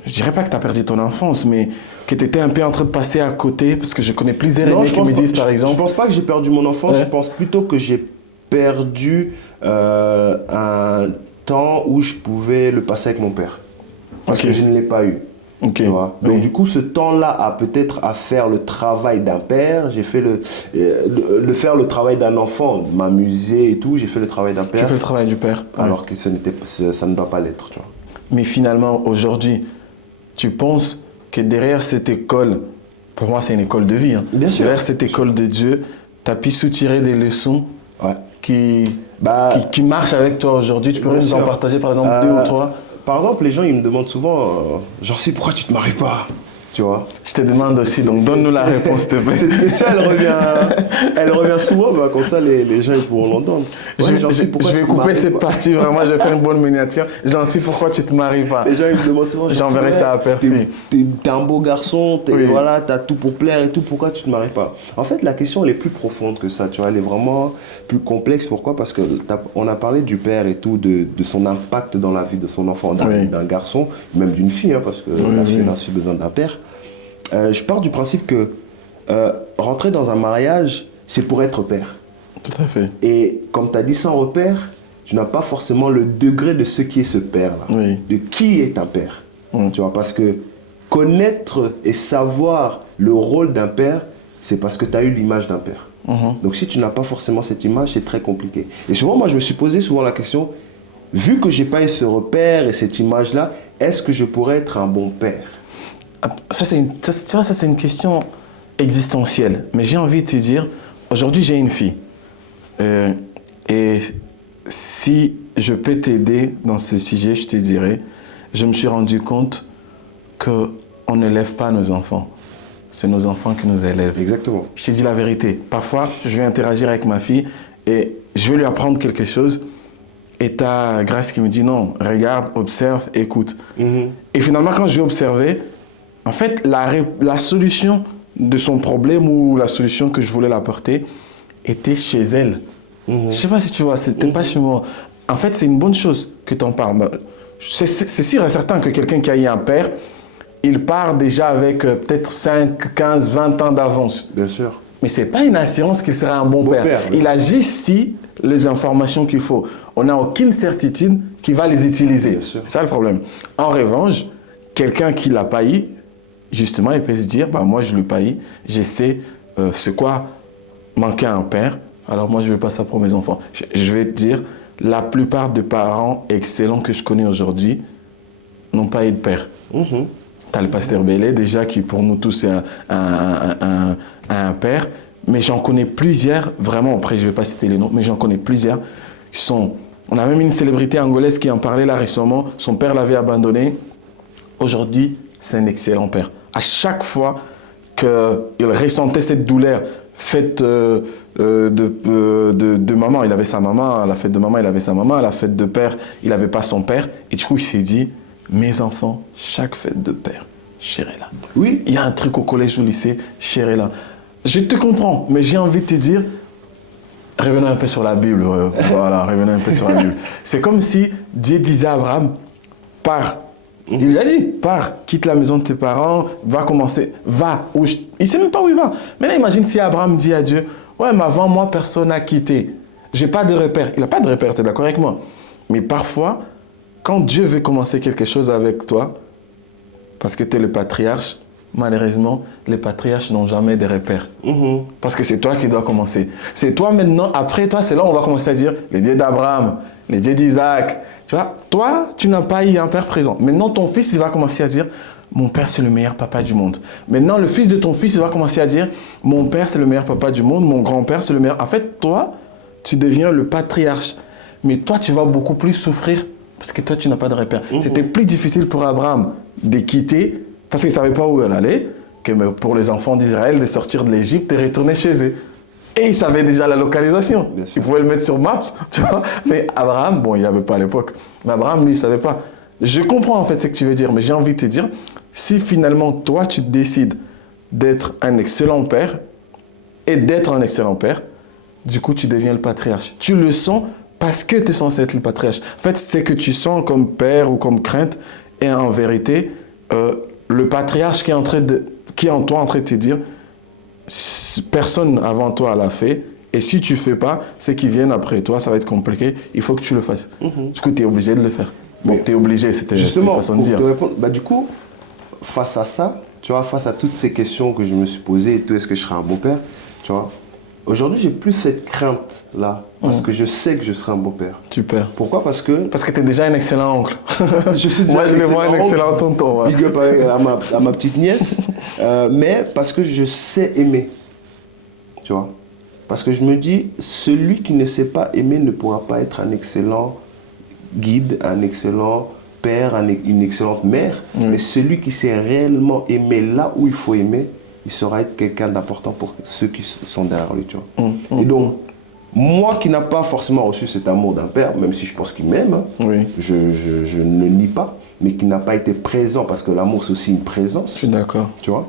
je dirais pas que tu as perdu ton enfance, mais que tu étais un peu en train de passer à côté? Parce que je connais plusieurs aînés qui me disent, par exemple... Je pense pas que j'ai perdu mon enfance, je pense plutôt que j'ai perdu un temps où je pouvais le passer avec mon père. Parce que je ne l'ai pas eu. Tu vois. Donc du coup, ce temps-là a peut-être à faire le travail d'un père. J'ai fait faire le travail d'un enfant, m'amuser et tout. J'ai fait le travail d'un père. Tu fais le travail du père. Alors que ça ne doit pas l'être. Tu vois. Mais finalement, aujourd'hui, tu penses que derrière cette école, pour moi c'est une école de vie, hein. Bien sûr. Derrière cette école de Dieu, tu as pu soutirer des leçons qui marchent avec toi aujourd'hui. Tu pourrais nous en partager par exemple 2 ou 3? Par exemple, les gens ils me demandent souvent, genre, c'est pourquoi tu te maries pas, tu vois. Je te demande aussi, donc donne-nous la réponse, s'il te plaît. Cette question, elle revient souvent, bah, comme ça les gens ils pourront l'entendre. Ouais, je vais couper cette partie, vraiment, je vais faire une bonne miniature. J'en sais pourquoi tu te maries pas. Les gens ils me demandent souvent, j'enverrai ça à Perfit. T'es un beau garçon, voilà, t'as tout pour plaire et tout, pourquoi tu te maries pas? En fait, la question elle est plus profonde que ça, tu vois, elle est vraiment plus complexe. Pourquoi? Parce qu'on a parlé du père et tout, de son impact dans la vie de son enfant, d'un garçon, même d'une fille, hein, parce que la fille a aussi besoin d'un père. Je pars du principe que rentrer dans un mariage, c'est pour être père. Tout à fait. Et comme tu as dit, sans repère, tu n'as pas forcément le degré de ce qui est ce père-là. De qui est un père. Tu vois, parce que connaître et savoir le rôle d'un père, c'est parce que tu as eu l'image d'un père. Donc si tu n'as pas forcément cette image, c'est très compliqué. Et souvent, moi, je me suis posé souvent la question, vu que je n'ai pas eu ce repère et cette image-là, est-ce que je pourrais être un bon père? Ça, c'est une question existentielle. Mais j'ai envie de te dire, aujourd'hui, j'ai une fille. Et si je peux t'aider dans ce sujet, je te dirais, je me suis rendu compte qu'on n'élève pas nos enfants. C'est nos enfants qui nous élèvent. Exactement. Je te dis la vérité. Parfois, je vais interagir avec ma fille et je vais lui apprendre quelque chose. Et t'as Grace qui me dit non, regarde, observe, écoute. Et finalement, quand je vais observer, en fait, la solution de son problème ou la solution que je voulais l'apporter était chez elle. Je ne sais pas si tu vois, c'était pas chez moi. En fait, c'est une bonne chose que tu en parles. C'est sûr et certain que quelqu'un qui a eu un père, il part déjà avec peut-être 5, 15, 20 ans d'avance. Bien sûr. Mais ce n'est pas une assurance qu'il sera un bon père. Il a juste les informations qu'il faut. On n'a aucune certitude qu'il va les utiliser. C'est ça le problème. En revanche, quelqu'un qui ne l'a pas eu, justement, il peut se dire, bah, moi, je ne l'ai pas eu, je sais c'est quoi manquer à un père, alors moi, je ne veux pas ça pour mes enfants. Je vais te dire, la plupart des parents excellents que je connais aujourd'hui n'ont pas eu de père. Tu as le pasteur Bélé, déjà, qui pour nous tous est un père, mais j'en connais plusieurs, vraiment, après, je ne vais pas citer les noms, mais j'en connais plusieurs qui sont... On a même une célébrité angolaise qui en parlait là récemment, son père l'avait abandonné. Aujourd'hui, c'est un excellent père. À chaque fois qu'il ressentait cette douleur faite de maman, il avait sa maman, à la fête de maman, il avait sa maman, à la fête de père, il n'avait pas son père. Et du coup, il s'est dit, mes enfants, chaque fête de père, chérez-la. Oui. Il y a un truc au collège ou au lycée, chérez-la. Je te comprends, mais j'ai envie de te dire, revenons un peu sur la Bible. Voilà, revenons un peu sur la Bible. C'est comme si Dieu disait à Abraham, pars. Il lui a dit, pars, quitte la maison de tes parents, va commencer, va. Il ne sait même pas où il va. Maintenant, imagine si Abraham dit à Dieu, ouais, mais avant moi, personne n'a quitté. Je n'ai pas de repère. Il n'a pas de repère, tu es d'accord avec moi? Mais parfois, quand Dieu veut commencer quelque chose avec toi, parce que tu es le patriarche, malheureusement, les patriarches n'ont jamais de repères. Parce que c'est toi qui dois commencer. C'est toi maintenant, après toi, c'est là où on va commencer à dire les dieux d'Abraham, les dieux d'Isaac. Tu vois, toi, tu n'as pas eu un père présent. Maintenant, ton fils, il va commencer à dire mon père, c'est le meilleur papa du monde. Maintenant, le fils de ton fils, il va commencer à dire mon père, c'est le meilleur papa du monde, mon grand-père, c'est le meilleur. En fait, toi, tu deviens le patriarche. Mais toi, tu vas beaucoup plus souffrir parce que toi, tu n'as pas de repère. C'était plus difficile pour Abraham de quitter parce qu'il ne savait pas où il allait que pour les enfants d'Israël de sortir de l'Égypte et retourner chez eux. Et il savait déjà la localisation. Il pouvait le mettre sur Maps, tu vois. Mais Abraham, bon, il n'y avait pas à l'époque. Mais Abraham, lui, il ne savait pas. Je comprends en fait ce que tu veux dire, mais j'ai envie de te dire, si finalement, toi, tu décides d'être un excellent père et d'être un excellent père, du coup, tu deviens le patriarche. Tu le sens parce que tu es censé être le patriarche. En fait, c'est que tu sens comme père ou comme crainte, et en vérité, le patriarche qui est en toi en train de te dire, personne avant toi l'a fait, et si tu ne fais pas, ceux qui viennent après toi, ça va être compliqué, il faut que tu le fasses. Du coup, tu es obligé de le faire. Bon, tu es obligé, c'était une façon de dire. Te répondre, du coup, face à ça, tu vois, face à toutes ces questions que je me suis posées, et tout, est-ce que je serai un bon père, tu vois, aujourd'hui, j'ai plus cette crainte-là, parce que je sais que je serai un bon père. Super. Pourquoi? Parce que tu es déjà un excellent oncle. Je suis déjà Moi, je le vois un excellent tonton. Ouais. Big up à ma petite nièce. Mais parce que je sais aimer. Tu vois? Parce que je me dis, celui qui ne sait pas aimer ne pourra pas être un excellent guide, un excellent père, une excellente mère. Mais celui qui sait réellement aimer là où il faut aimer, il saura être quelqu'un d'important pour ceux qui sont derrière lui. Tu vois? Et donc, moi qui n'ai pas forcément reçu cet amour d'un père, même si je pense qu'il m'aime, je ne le nie pas, mais qui n'a pas été présent, parce que l'amour c'est aussi une présence. Je suis d'accord. Tu vois?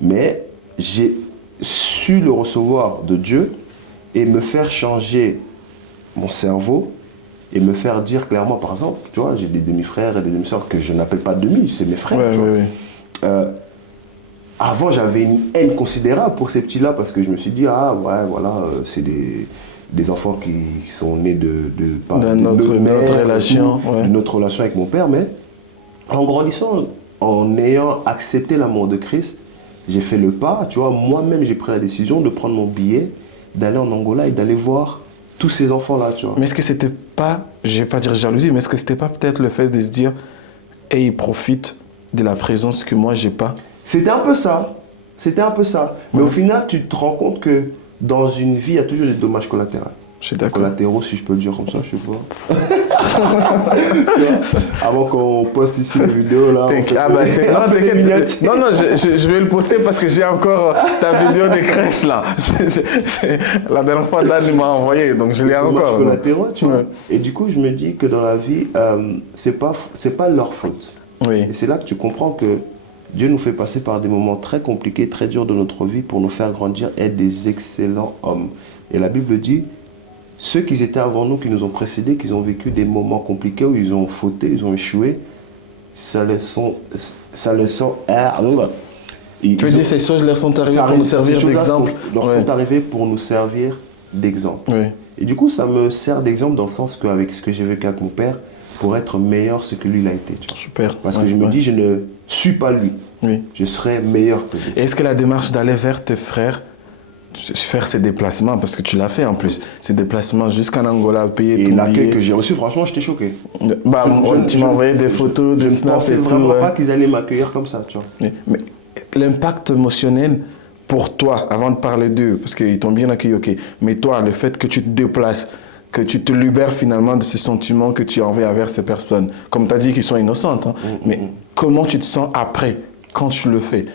Mais j'ai su le recevoir de Dieu et me faire changer mon cerveau et me faire dire clairement, par exemple, tu vois, j'ai des demi-frères et des demi-sœurs que je n'appelle pas demi, c'est mes frères. Avant, j'avais une haine considérable pour ces petits-là parce que je me suis dit, ah ouais, voilà, c'est des enfants qui sont nés de notre relation. D'une autre relation avec mon père. Mais en grandissant, en ayant accepté l'amour de Christ, j'ai fait le pas, tu vois, moi-même, j'ai pris la décision de prendre mon billet, d'aller en Angola et d'aller voir tous ces enfants-là, tu vois. Mais est-ce que c'était pas, je vais pas dire jalousie, mais est-ce que c'était pas peut-être le fait de se dire, et ils profitent de la présence que moi, j'ai pas? C'était un peu ça. C'était un peu ça. Mais au final, tu te rends compte que dans une vie, il y a toujours des dommages collatéraux. Je suis d'accord. Collatéraux, si je peux le dire comme ça, je sais pas. Avant qu'on poste ici les vidéos, là. Non, je vais le poster parce que j'ai encore ta vidéo de crèche, là. La dernière fois, Dan m'a envoyé, donc je l'ai encore. Collatéraux, tu vois. Et du coup, je me dis que dans la vie, c'est pas leur faute. Oui. Et c'est là que tu comprends que Dieu nous fait passer par des moments très compliqués, très durs de notre vie pour nous faire grandir et être des excellents hommes. Et la Bible dit, ceux qui étaient avant nous, qui nous ont précédés, qui ont vécu des moments compliqués où ils ont fauté, ils ont échoué, tu veux dire, ces choses leur sont arrivées pour nous servir d'exemple. Leur sont arrivées pour nous servir d'exemple. Oui. Et du coup, ça me sert d'exemple dans le sens qu'avec ce que j'ai vécu avec mon père, pour être meilleur ce que lui il a été. Tu vois. Super. Parce que je me dis, je ne suis pas lui. Oui. Je serai meilleur que lui. Et est-ce que la démarche d'aller vers tes frères, faire ces déplacements, parce que tu l'as fait en plus, ces déplacements jusqu'en Angola, payer et l'accueil que j'ai reçu, franchement, j'étais choqué. Bah, tu m'as envoyé des photos, des snaps et tout. Je ne pensais vraiment pas qu'ils allaient m'accueillir comme ça. Tu vois. Mais l'impact émotionnel pour toi, avant de parler d'eux, parce qu'ils t'ont bien accueilli, ok, mais toi, le fait que tu te déplaces, que tu te libères finalement de ces sentiments que tu envoies vers ces personnes. Comme tu as dit qu'ils sont innocentes, hein, mais comment tu te sens après, quand tu le fais?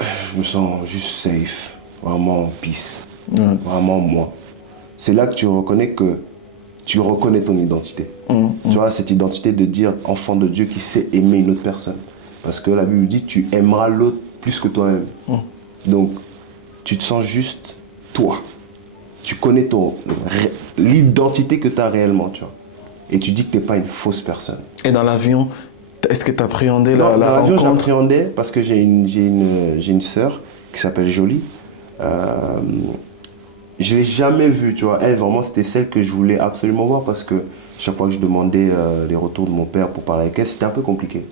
Je me sens juste safe, vraiment en peace, vraiment moi. C'est là que tu reconnais ton identité. Tu vois, cette identité de dire enfant de Dieu qui sait aimer une autre personne. Parce que la Bible dit, tu aimeras l'autre plus que toi-même. Donc, tu te sens juste toi. Tu connais l'identité que tu as réellement, tu vois. Et tu dis que tu n'es pas une fausse personne. Et dans l'avion, est-ce que tu appréhendais la rencontre? Dans l'avion, j'appréhendais parce que j'ai une sœur qui s'appelle Jolie. Je ne l'ai jamais vue, tu vois. Elle, vraiment, c'était celle que je voulais absolument voir parce que chaque fois que je demandais les retours de mon père pour parler avec elle, c'était un peu compliqué.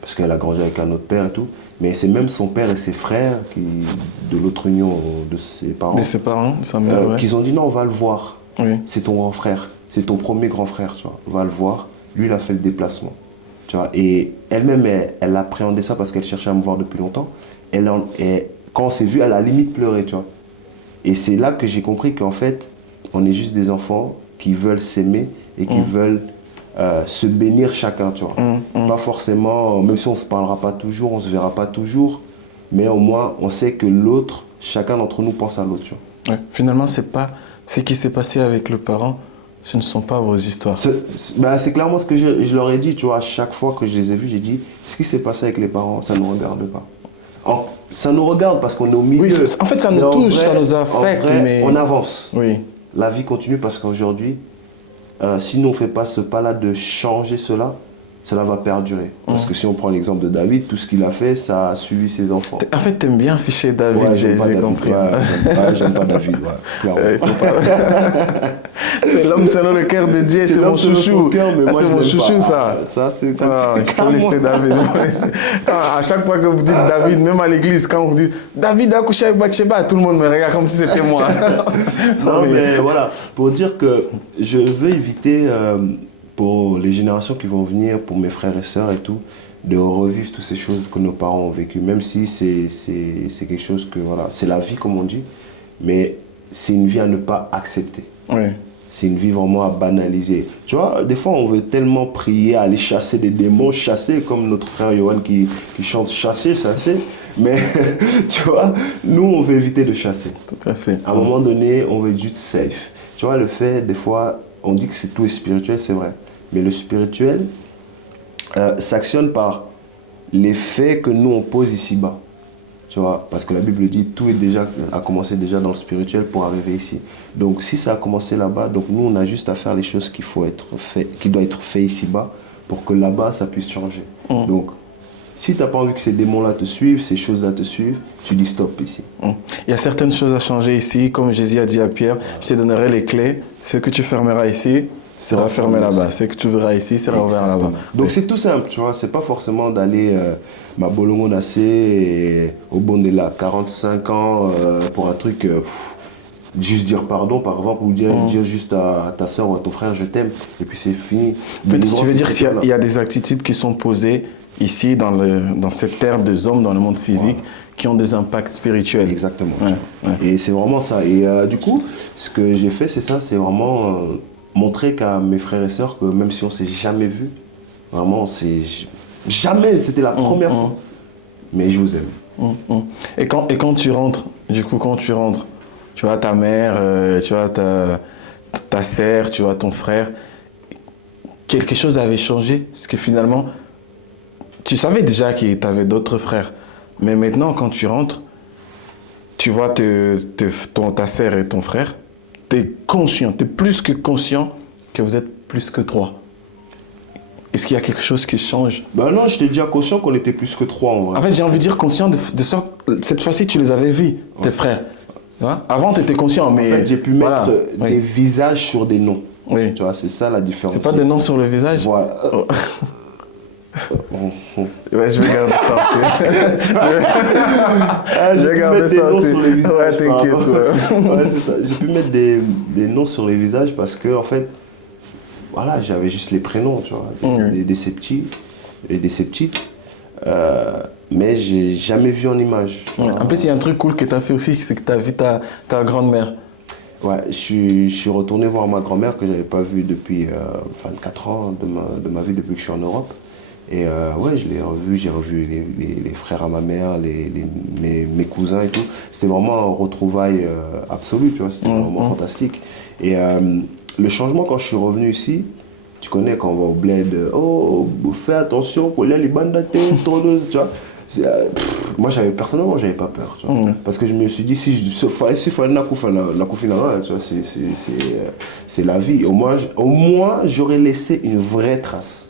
Parce qu'elle a grandi avec un autre père et tout. Mais c'est même son père et ses frères, de l'autre union de ses parents. De ses parents, de sa mère, qu'ils ont dit non, on va le voir. Oui. C'est ton grand frère. C'est ton premier grand frère, tu vois. On va le voir. Lui, il a fait le déplacement. Tu vois. Et elle-même, elle appréhendait ça parce qu'elle cherchait à me voir depuis longtemps. Quand on s'est vu, elle a limite pleuré, tu vois. Et c'est là que j'ai compris qu'en fait, on est juste des enfants qui veulent s'aimer et qui veulent se bénir chacun, tu vois. Pas forcément, même si on ne se parlera pas toujours, on ne se verra pas toujours, mais au moins, on sait que l'autre, chacun d'entre nous pense à l'autre, tu vois. Ouais. Finalement, c'est pas ce qui s'est passé avec le parent, ce ne sont pas vos histoires. C'est clairement ce que je leur ai dit, tu vois. À chaque fois que je les ai vus, j'ai dit, ce qui s'est passé avec les parents, ça ne nous regarde pas. ça nous regarde parce qu'on est au milieu. Oui, en fait, ça nous touche, ça nous affecte. Mais on avance. Oui. La vie continue parce qu'aujourd'hui, si nous on ne fait pas ce pas-là de changer cela va perdurer. Parce que si on prend l'exemple de David, tout ce qu'il a fait, ça a suivi ses enfants. En fait, t'aimes bien afficher David, Ouais, j'ai compris. J'aime pas David, clairement. C'est l'homme selon le cœur de Dieu, c'est mon chouchou. Mais moi, c'est mon chouchou, ça. Ça, c'est il faut laisser David. À chaque fois que vous dites David, même à l'église, quand vous dites David a couché avec Bathsheba, tout le monde me regarde comme si c'était moi. Non, mais voilà, pour dire que je veux éviter, pour les générations qui vont venir, pour mes frères et sœurs et tout, de revivre toutes ces choses que nos parents ont vécues, même si c'est quelque chose que, voilà, c'est la vie comme on dit, mais c'est une vie à ne pas accepter. Oui. C'est une vie vraiment à banaliser. Tu vois, des fois on veut tellement prier, aller chasser des démons, chasser, comme notre frère Yohan qui chante chasser, mais tu vois, nous on veut éviter de chasser. Tout à fait. À un moment donné, on veut être juste safe. Tu vois, le fait, des fois, on dit que tout est spirituel, c'est vrai. Mais le spirituel s'actionne par les faits que nous on pose ici-bas. Tu vois, parce que la Bible dit tout a commencé déjà dans le spirituel pour arriver ici. Donc si ça a commencé là-bas, donc nous on a juste à faire les choses qui doivent être fait ici-bas pour que là-bas ça puisse changer. Donc si tu n'as pas envie que ces démons-là te suivent, ces choses-là te suivent, tu dis stop ici. Il y a certaines choses à changer ici, comme Jésus a dit à Pierre, je te donnerai les clés, ce que tu fermeras ici sera fermé là-bas, ce que tu verras ici sera ouvert là-bas. Donc c'est tout simple, tu vois, c'est pas forcément d'aller ma bolongo nassé au bon de là, 45 ans pour un truc, juste dire pardon par exemple, ou dire juste à ta soeur ou à ton frère je t'aime, et puis c'est fini. Mais tu veux dire qu'il y a des attitudes qui sont posées ici dans cette terre des hommes, dans le monde physique, qui ont des impacts spirituels. Exactement. Et c'est vraiment ça. Et du coup, ce que j'ai fait, c'est ça, c'est vraiment montrer qu'à mes frères et sœurs que même si on ne s'est jamais vu, vraiment, jamais, c'était la première fois, mais je vous aime. Et quand tu rentres, du coup, tu vois ta mère, tu vois ta sœur, tu vois ton frère, quelque chose avait changé, parce que finalement, tu savais déjà que tu avais d'autres frères, mais maintenant, quand tu rentres, tu vois ta sœur et ton frère, tu es conscient, tu es plus que conscient que vous êtes plus que 3. Est-ce qu'il y a quelque chose qui change? Ben non, j'étais déjà conscient qu'on était plus que 3 en vrai. En fait, j'ai envie de dire conscient de sorte, cette fois-ci, tu les avais vus, tes frères. Tu vois? Avant, tu étais conscient, mais... En fait, j'ai pu mettre des visages sur des noms. Oui. Tu vois, c'est ça la différence. C'est pas des noms sur le visage? Voilà. Ouais, je vais garder ça. Je vais garder des noms sur les visages. Ouais, t'inquiète. Ouais, c'est ça. J'ai pu mettre des noms sur les visages parce que, en fait, voilà, j'avais juste les prénoms, tu vois, des septis et des septites. Mais j'ai jamais vu en image. En plus, il y a un truc cool que tu as fait aussi, c'est que tu as vu ta grand-mère. Ouais, je suis retourné voir ma grand-mère que je n'avais pas vue depuis 24 ans de ma vie, depuis que je suis en Europe. Et ouais, je l'ai revue, j'ai revu les frères à ma mère, mes cousins et tout. C'était vraiment un retrouvaille absolu, tu vois, c'était vraiment fantastique. Et le changement quand je suis revenu ici, tu connais quand on va au bled, oh, fais attention, pour les bandates, tu vois. Moi, personnellement, j'avais pas peur, tu vois. Parce que je me suis dit, s'il fallait la coufina, tu vois, c'est la vie. Au moins, j'aurais laissé une vraie trace.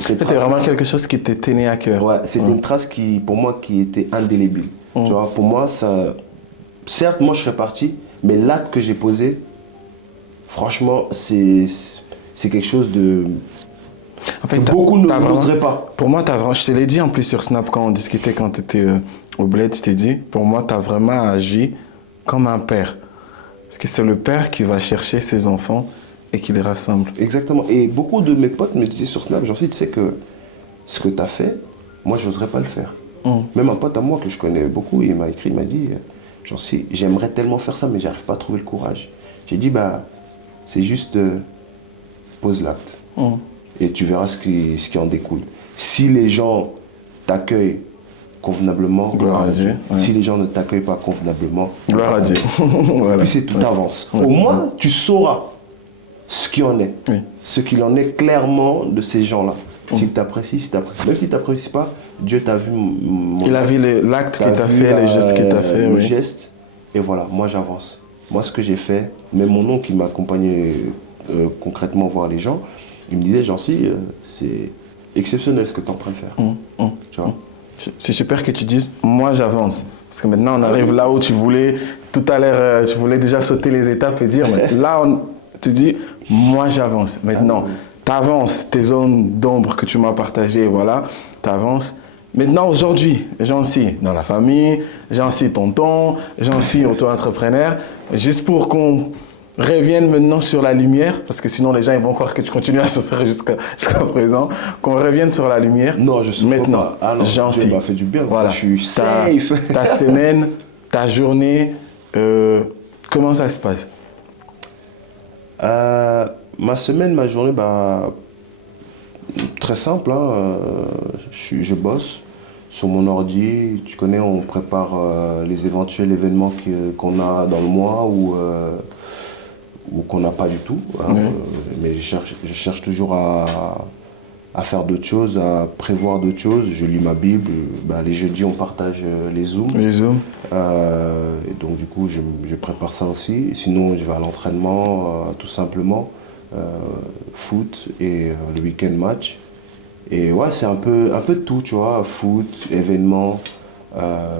C'était vraiment quelque chose qui t'était né à cœur. Ouais, c'était une trace pour moi qui était indélébile. Tu vois, pour moi, ça... Certes, moi, je serais parti, mais l'acte que j'ai posé, franchement, c'est quelque chose de... En fait, beaucoup ne n'oseraient pas. Pour moi, je te l'ai dit en plus sur Snap quand on discutait, quand tu étais au bled, je t'ai dit, pour moi, tu as vraiment agi comme un père. Parce que c'est le père qui va chercher ses enfants et qui les rassemble. Exactement. Et beaucoup de mes potes me disaient sur Snap, genre, tu sais que ce que tu as fait, moi, je n'oserais pas le faire. Même un pote à moi que je connais beaucoup, il m'a écrit, il m'a dit, genre, j'aimerais tellement faire ça, mais j'arrive pas à trouver le courage. J'ai dit, bah, c'est juste pose l'acte. Et tu verras ce qui en découle. Si les gens t'accueillent convenablement, gloire à Dieu. Si les gens ne t'accueillent pas convenablement, gloire à Dieu. Voilà. Puis c'est tout avance. Au moins, tu sauras ce qu'il en est. Ce qu'il en est clairement de ces gens-là. Si tu apprécies, même si tu n'apprécies pas, Dieu t'a vu Il a vu l'acte que tu as fait, les gestes que tu as fait. Le geste, et voilà, moi j'avance. Moi, ce que j'ai fait, même mon oncle qui m'accompagnait concrètement voir les gens, il me disait, Jancy, c'est exceptionnel ce que tu es en train de faire. Tu vois. C'est super que tu dises, moi j'avance. Parce que maintenant on arrive là où tu voulais, tout à l'heure, tu voulais déjà sauter les étapes et dire, mais là tu dis, moi j'avance. Maintenant, tu avances tes zones d'ombre que tu m'as partagées, voilà, tu avances. Maintenant, aujourd'hui, Jancy dans la famille, Jancy tonton, Jancy auto-entrepreneur, juste pour qu'on revienne maintenant sur la lumière, parce que sinon les gens ils vont croire que tu continues à souffrir jusqu'à présent, qu'on revienne sur la lumière. Non, je souffre maintenant, pas. Ah non, Jancy, Dieu m'a fait du bien, voilà, je suis safe. Ta semaine, ta journée, comment ça se passe? Ma semaine, ma journée, très simple. Hein, je bosse sur mon ordi. Tu connais, on prépare les éventuels événements qu'on a dans le mois ou qu'on n'a pas du tout. Hein, mais je cherche toujours à faire d'autres choses, à prévoir d'autres choses. Je lis ma Bible. Les jeudis, on partage les Zooms. Et donc, du coup, je prépare ça aussi. Sinon, je vais à l'entraînement, tout simplement. Foot et le week-end match. Et ouais, c'est un peu de tout, tu vois. Foot, événements,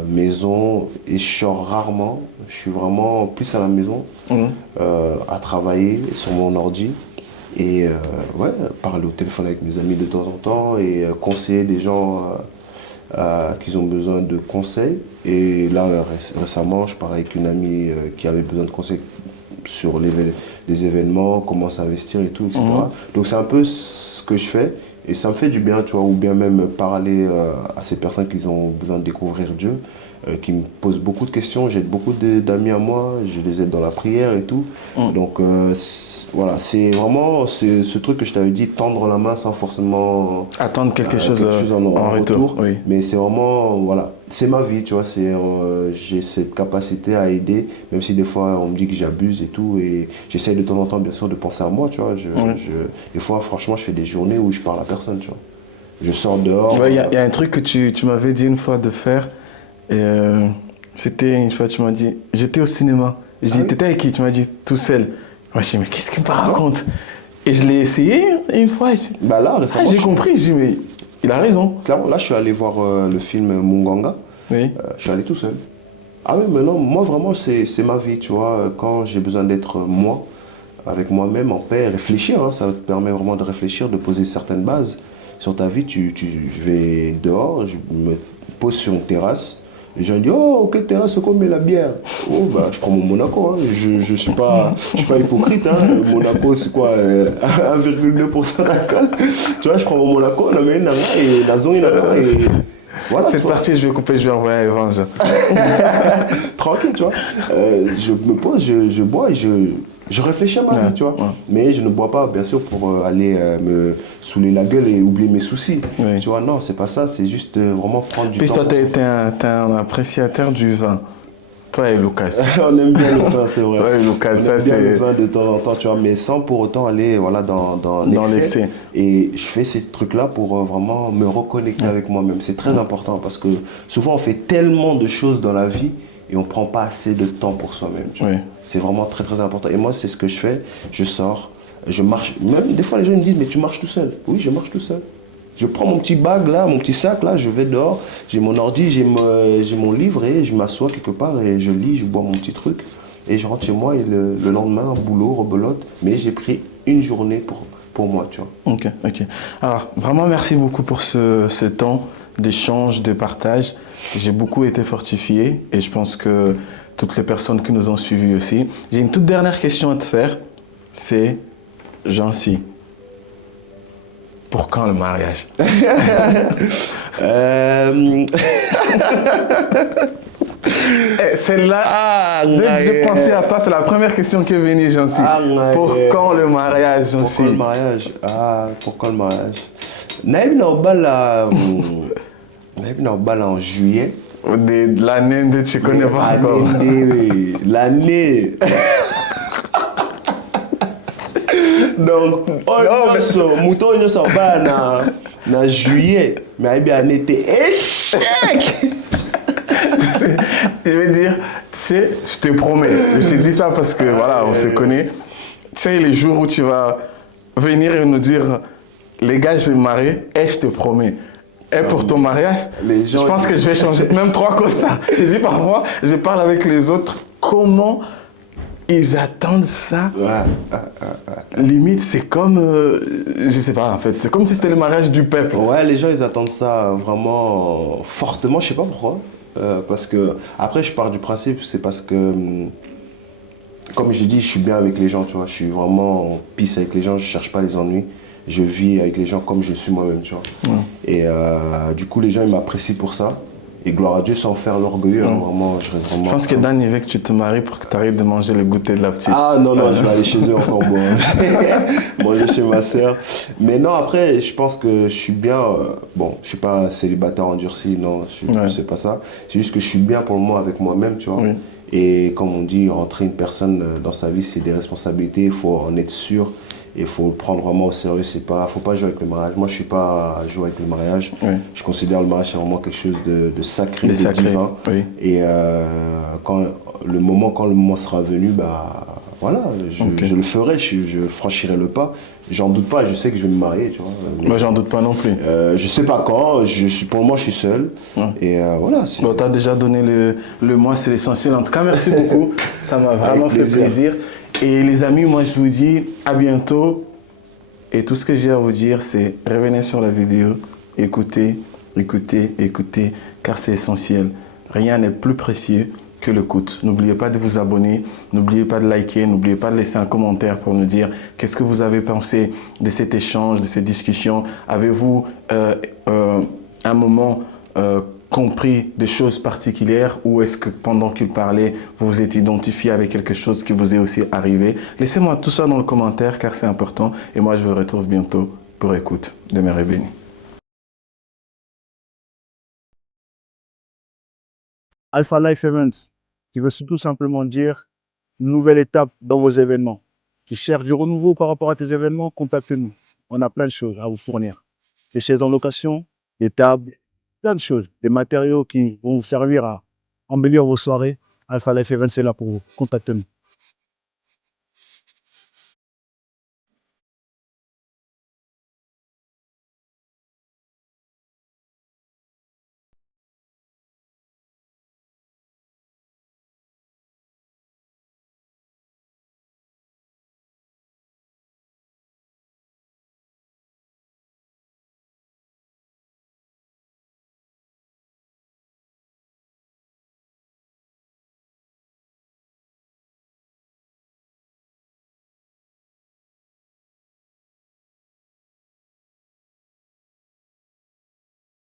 maison. Et je sors rarement. Je suis vraiment plus à la maison, à travailler sur mon ordi. Et parler au téléphone avec mes amis de temps en temps et conseiller des gens qui ont besoin de conseils. Et là, récemment, je parlais avec une amie qui avait besoin de conseils sur les événements, comment s'investir et tout, etc. Donc c'est un peu ce que je fais et ça me fait du bien, tu vois, ou bien même parler à ces personnes qui ont besoin de découvrir Dieu, qui me posent beaucoup de questions. J'ai beaucoup d'amis à moi, je les aide dans la prière et tout. Donc voilà, c'est vraiment ce truc que je t'avais dit, tendre la main sans forcément attendre quelque chose en retour. Oui. Mais c'est vraiment, voilà, c'est ma vie, tu vois, j'ai cette capacité à aider, même si des fois on me dit que j'abuse et tout, et j'essaye de temps en temps, bien sûr, de penser à moi, tu vois. Des fois, franchement, je fais des journées où je parle à personne, tu vois. Je sors dehors. Il y a un truc que tu m'avais dit une fois de faire, et c'était une fois, tu m'as dit, j'étais au cinéma. Je dis, t'étais avec qui? Tu m'as dit, tout seul. Moi, je dis, mais qu'est-ce qu'il me raconte? Et je l'ai essayé une fois. Là, récemment, j'ai compris, je dis, mais il a raison. Clairement, là, je suis allé voir le film Munganga. Oui. Je suis allé tout seul. Ah oui, mais non, moi, vraiment, c'est ma vie, tu vois. Quand j'ai besoin d'être moi, avec moi-même, en paix, réfléchir, hein, ça te permet vraiment de réfléchir, de poser certaines bases sur ta vie. Je vais dehors, je me pose sur une terrasse. Les gens disent, oh, quelle terrasse, qu'on met la bière? Oh, je prends mon Monaco, hein. Je suis pas hypocrite, hein. Monaco, c'est quoi, 1,2% d'alcool. Tu vois, je prends mon Monaco, on a mis une et la zone, et voilà. Cette partie, je vais couper, je vais envoyer à Evans. Tranquille, tu vois. Je me pose, je bois et je réfléchis à ma vie, tu vois. Mais je ne bois pas, bien sûr, pour aller me saouler la gueule et oublier mes soucis. Oui. Tu vois, non, c'est pas ça, c'est juste vraiment prendre du temps. Puis toi, t'es un appréciateur du vin. Toi et Lucas. On aime bien le vin, c'est vrai. Toi et Lucas, on aime bien le vin de temps en temps, tu vois, mais sans pour autant aller dans l'excès. Et je fais ces trucs-là pour vraiment me reconnecter avec moi-même. C'est très important parce que souvent, on fait tellement de choses dans la vie et on ne prend pas assez de temps pour soi-même. Oui. C'est vraiment très très important. Et moi, c'est ce que je fais. Je sors, je marche. Même des fois, les gens me disent, mais tu marches tout seul. Oui, je marche tout seul. Je prends mon petit bag là, mon petit sac là, je vais dehors, j'ai mon ordi, j'ai mon livre et je m'assois quelque part et je lis, je bois mon petit truc et je rentre chez moi et le lendemain, boulot, rebelote, mais j'ai pris une journée pour moi, tu vois. Ok. Alors, vraiment merci beaucoup pour ce temps d'échange, de partage. J'ai beaucoup été fortifié et je pense que toutes les personnes qui nous ont suivis aussi. J'ai une toute dernière question à te faire, c'est Jancy. Pour quand le mariage? Celle-là, dès que j'ai pensé à toi, c'est la première question qui est venue, Jancy. Pour quand le mariage, Jancy? Pour quand le mariage? Pour quand le mariage? Naïb n'a pas en juillet. De l'année, tu connais pas encore. L'année. Donc, mouton, il ne s'en va En juillet, mais en été, échec. Je vais dire, tu sais, je te promets. Je te dis ça parce que voilà, on se connaît. Tu sais, les jours où tu vas venir et nous dire, les gars, je vais me marier, et je te promets. Et pour ton mariage, Les gens, je pense que je vais changer même 3 costards. Je dis parfois, je parle avec les autres, comment ils attendent ça. Limite, c'est comme, je sais pas en fait, c'est comme si c'était le mariage du peuple. Ouais, les gens, ils attendent ça vraiment fortement, je sais pas pourquoi. Parce que, après, je pars du principe, c'est parce que, comme j'ai dit, je suis bien avec les gens, tu vois. Je suis vraiment en peace avec les gens, je cherche pas les ennuis. Je vis avec les gens comme je suis moi-même, tu vois. Ouais. Et du coup, les gens, ils m'apprécient pour ça. Et gloire à Dieu, sans faire l'orgueilleux, hein, vraiment, je reste vraiment... Je pense que Dan, il veut que tu te maries pour que tu arrêtes de manger le goûter de la petite. Ah non, non, je vais aller chez eux encore manger chez ma sœur. Mais non, après, je pense que je suis bien. Bon, je suis pas célibataire endurci, non, c'est pas ça. C'est juste que je suis bien pour le moment avec moi-même, tu vois. Oui. Et comme on dit, rentrer une personne dans sa vie, c'est des responsabilités, il faut en être sûr. Il faut le prendre vraiment au sérieux, faut pas jouer avec le mariage. Moi, je suis pas à jouer avec le mariage. Oui. Je considère le mariage c'est vraiment quelque chose de sacré, de sacré, divin. oui. Et quand le moment sera venu, bah voilà, je le ferai, je franchirai le pas. J'en doute pas, je sais que je vais me marier, tu vois. Moi, j'en doute pas non plus. Je sais pas quand, pour le moment, je suis seul. Ouais. Et voilà. Bon, tu as déjà donné le moi, c'est l'essentiel. En tout cas, merci beaucoup. Ça m'a vraiment fait plaisir. Et les amis, moi, je vous dis à bientôt. Et tout ce que j'ai à vous dire, c'est revenez sur la vidéo, écoutez, écoutez, écoutez, car c'est essentiel. Rien n'est plus précieux que l'écoute. N'oubliez pas de vous abonner, n'oubliez pas de liker, n'oubliez pas de laisser un commentaire pour nous dire qu'est-ce que vous avez pensé de cet échange, de cette discussion. Avez-vous un moment compris des choses particulières ou est-ce que pendant qu'il parlait, vous vous êtes identifié avec quelque chose qui vous est aussi arrivé? Laissez-moi tout ça dans le commentaire car c'est important et moi je vous retrouve bientôt pour écoute. Demeurez bénis. Alpha Life Events, qui veut tout simplement dire une nouvelle étape dans vos événements. Tu cherches du renouveau par rapport à tes événements, contactez-nous. On a plein de choses à vous fournir. Des chaises en location, des tables, plein de choses, des matériaux qui vont vous servir à embellir vos soirées. Alpha Life Events est là pour vous. Contactez-nous.